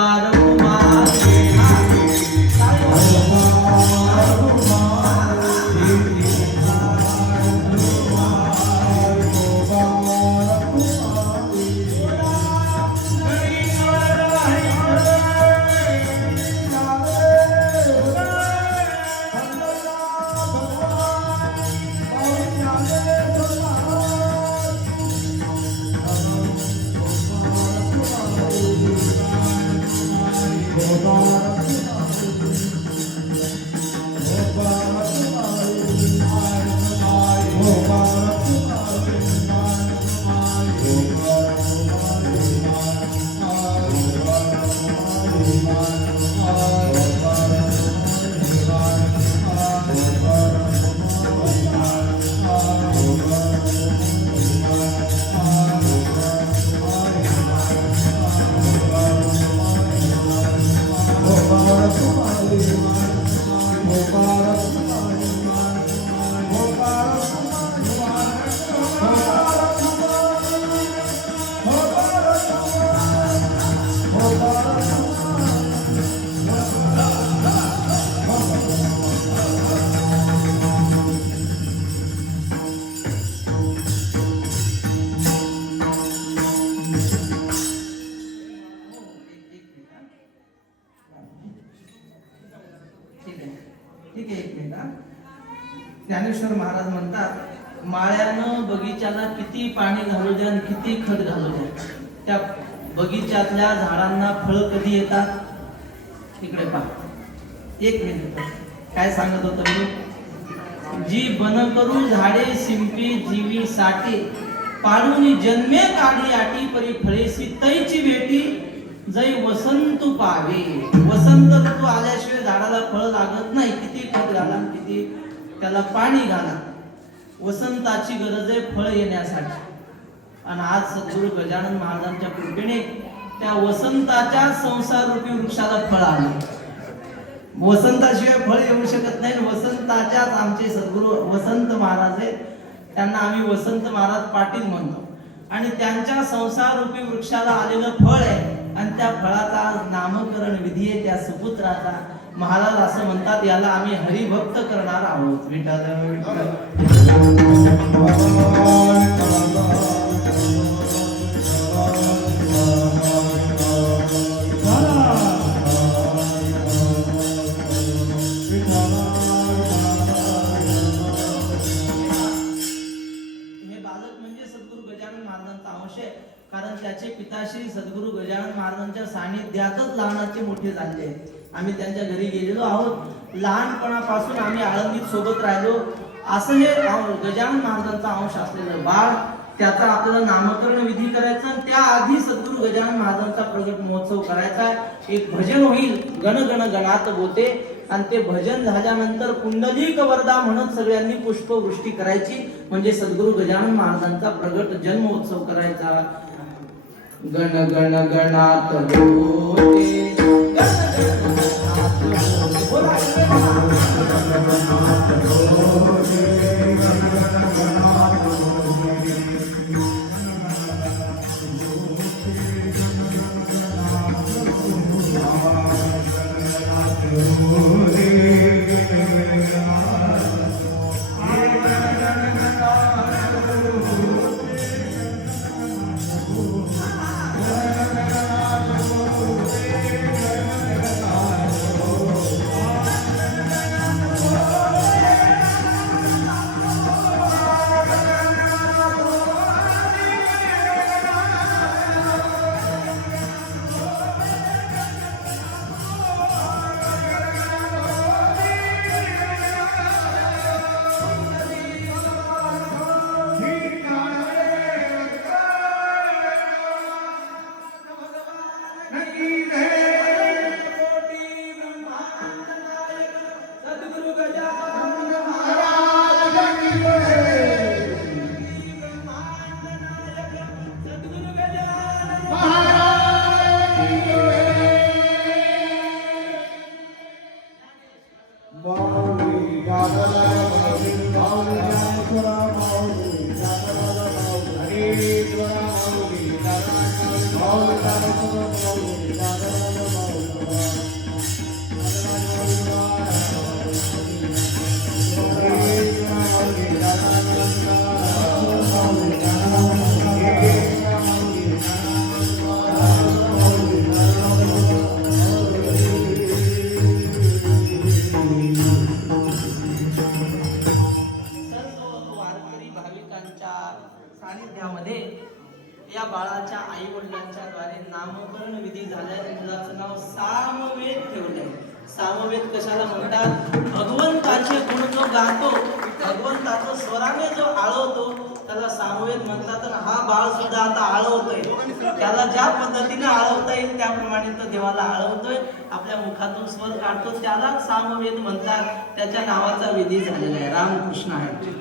ज्ञानेश्वर महाराज म्हणतात, माळ्यानं बगीच्याला किती पाणी घालू द्या आणि किती खत घालू द्या, त्या बगीच्यातल्या झाडांना फळ कधी येतात? इकडे पहा, एक मिनिट काय सांगत होतो मी? जी बन करू झाडे शिंपी जीवी साठे, पाडून जन्मे काढी आटी परी फळेसी तैची भेटी, जै वसंत पावे. वसंत ऋतू आल्याशिवाय झाडाला फळ लागत नाही. किती खत घाला, किती त्याला पाणी घाला, वसंताची गरज आहे फळ येण्यासाठी. आणि आज सद्गुरू गजानन महाराजांच्या कृपेने त्या वसंताच्या संसार रूपी वृक्षाला फळ आले. वसंताशिवाय फळ येऊ शकत नाही. वसंताच्याच आमचे सद्गुरू वसंत महाराज आहेत. त्यांना आम्ही वसंत महाराज पाटील म्हणतो. आणि त्यांच्या संसार रूपी वृक्षाला आलेलं फळ आहे आणि त्या फळाचा नामकरण विधी आहे त्या सुपुत्राचा. महाराज असं म्हणतात, याला आम्ही हरिभक्त करणार आहोत. विठ्ठल कारण त्याचे पिताश्री सद्गुरू गजानन महाराजांच्या सानिध्यातच लहानाचे मोठे झाले. आम्ही त्यांच्या घरी गेलेलो आहोत. लहानपणापासून आम्ही आळंदीत सोबत राहिलो. असं हे गजानन महाराजांचा अंश असलेलं बाळ, त्याचा आपल्याला नामकरण विधी करायचं आणि त्याआधी सद्गुरू गजानन महाराजांचा प्रगट महोत्सव करायचा. एक भजन होईल, गण गण गणात बोते, आणि ते भजन झाल्यानंतर पुंडलिक वरदा म्हणत सगळ्यांनी पुष्पवृष्टी करायची. म्हणजे सद्गुरू गजानन महाराजांचा प्रगट जन्मोत्सव करायचा. गण गण गणात बोते, सानिध्यामध्ये या बाळाच्या आई वडिलांच्या द्वारे नामकरण विधी झाल्याने मुलाचं नाव सामवेद ठेवले. सामवेद कशाला म्हणतात? भगवंताचे गुण जो गातो, भगवंताचं स्वराने जो आळवतो त्याला सामवेद म्हणतात. आणि हा बाळ सुद्धा आता आळवतोय. त्याला ज्या पद्धतीने आळवता येईल त्याप्रमाणे तो देवाला आळवतोय. आपल्या मुखातून स्वर काढतो, त्याला सामवेद म्हणतात. त्याच्या नावाचा विधी झालेला आहे. रामकृष्ण आहे.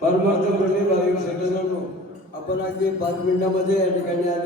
परमार्थ आपण अगदी 5 मिनिटांमध्ये या ठिकाणी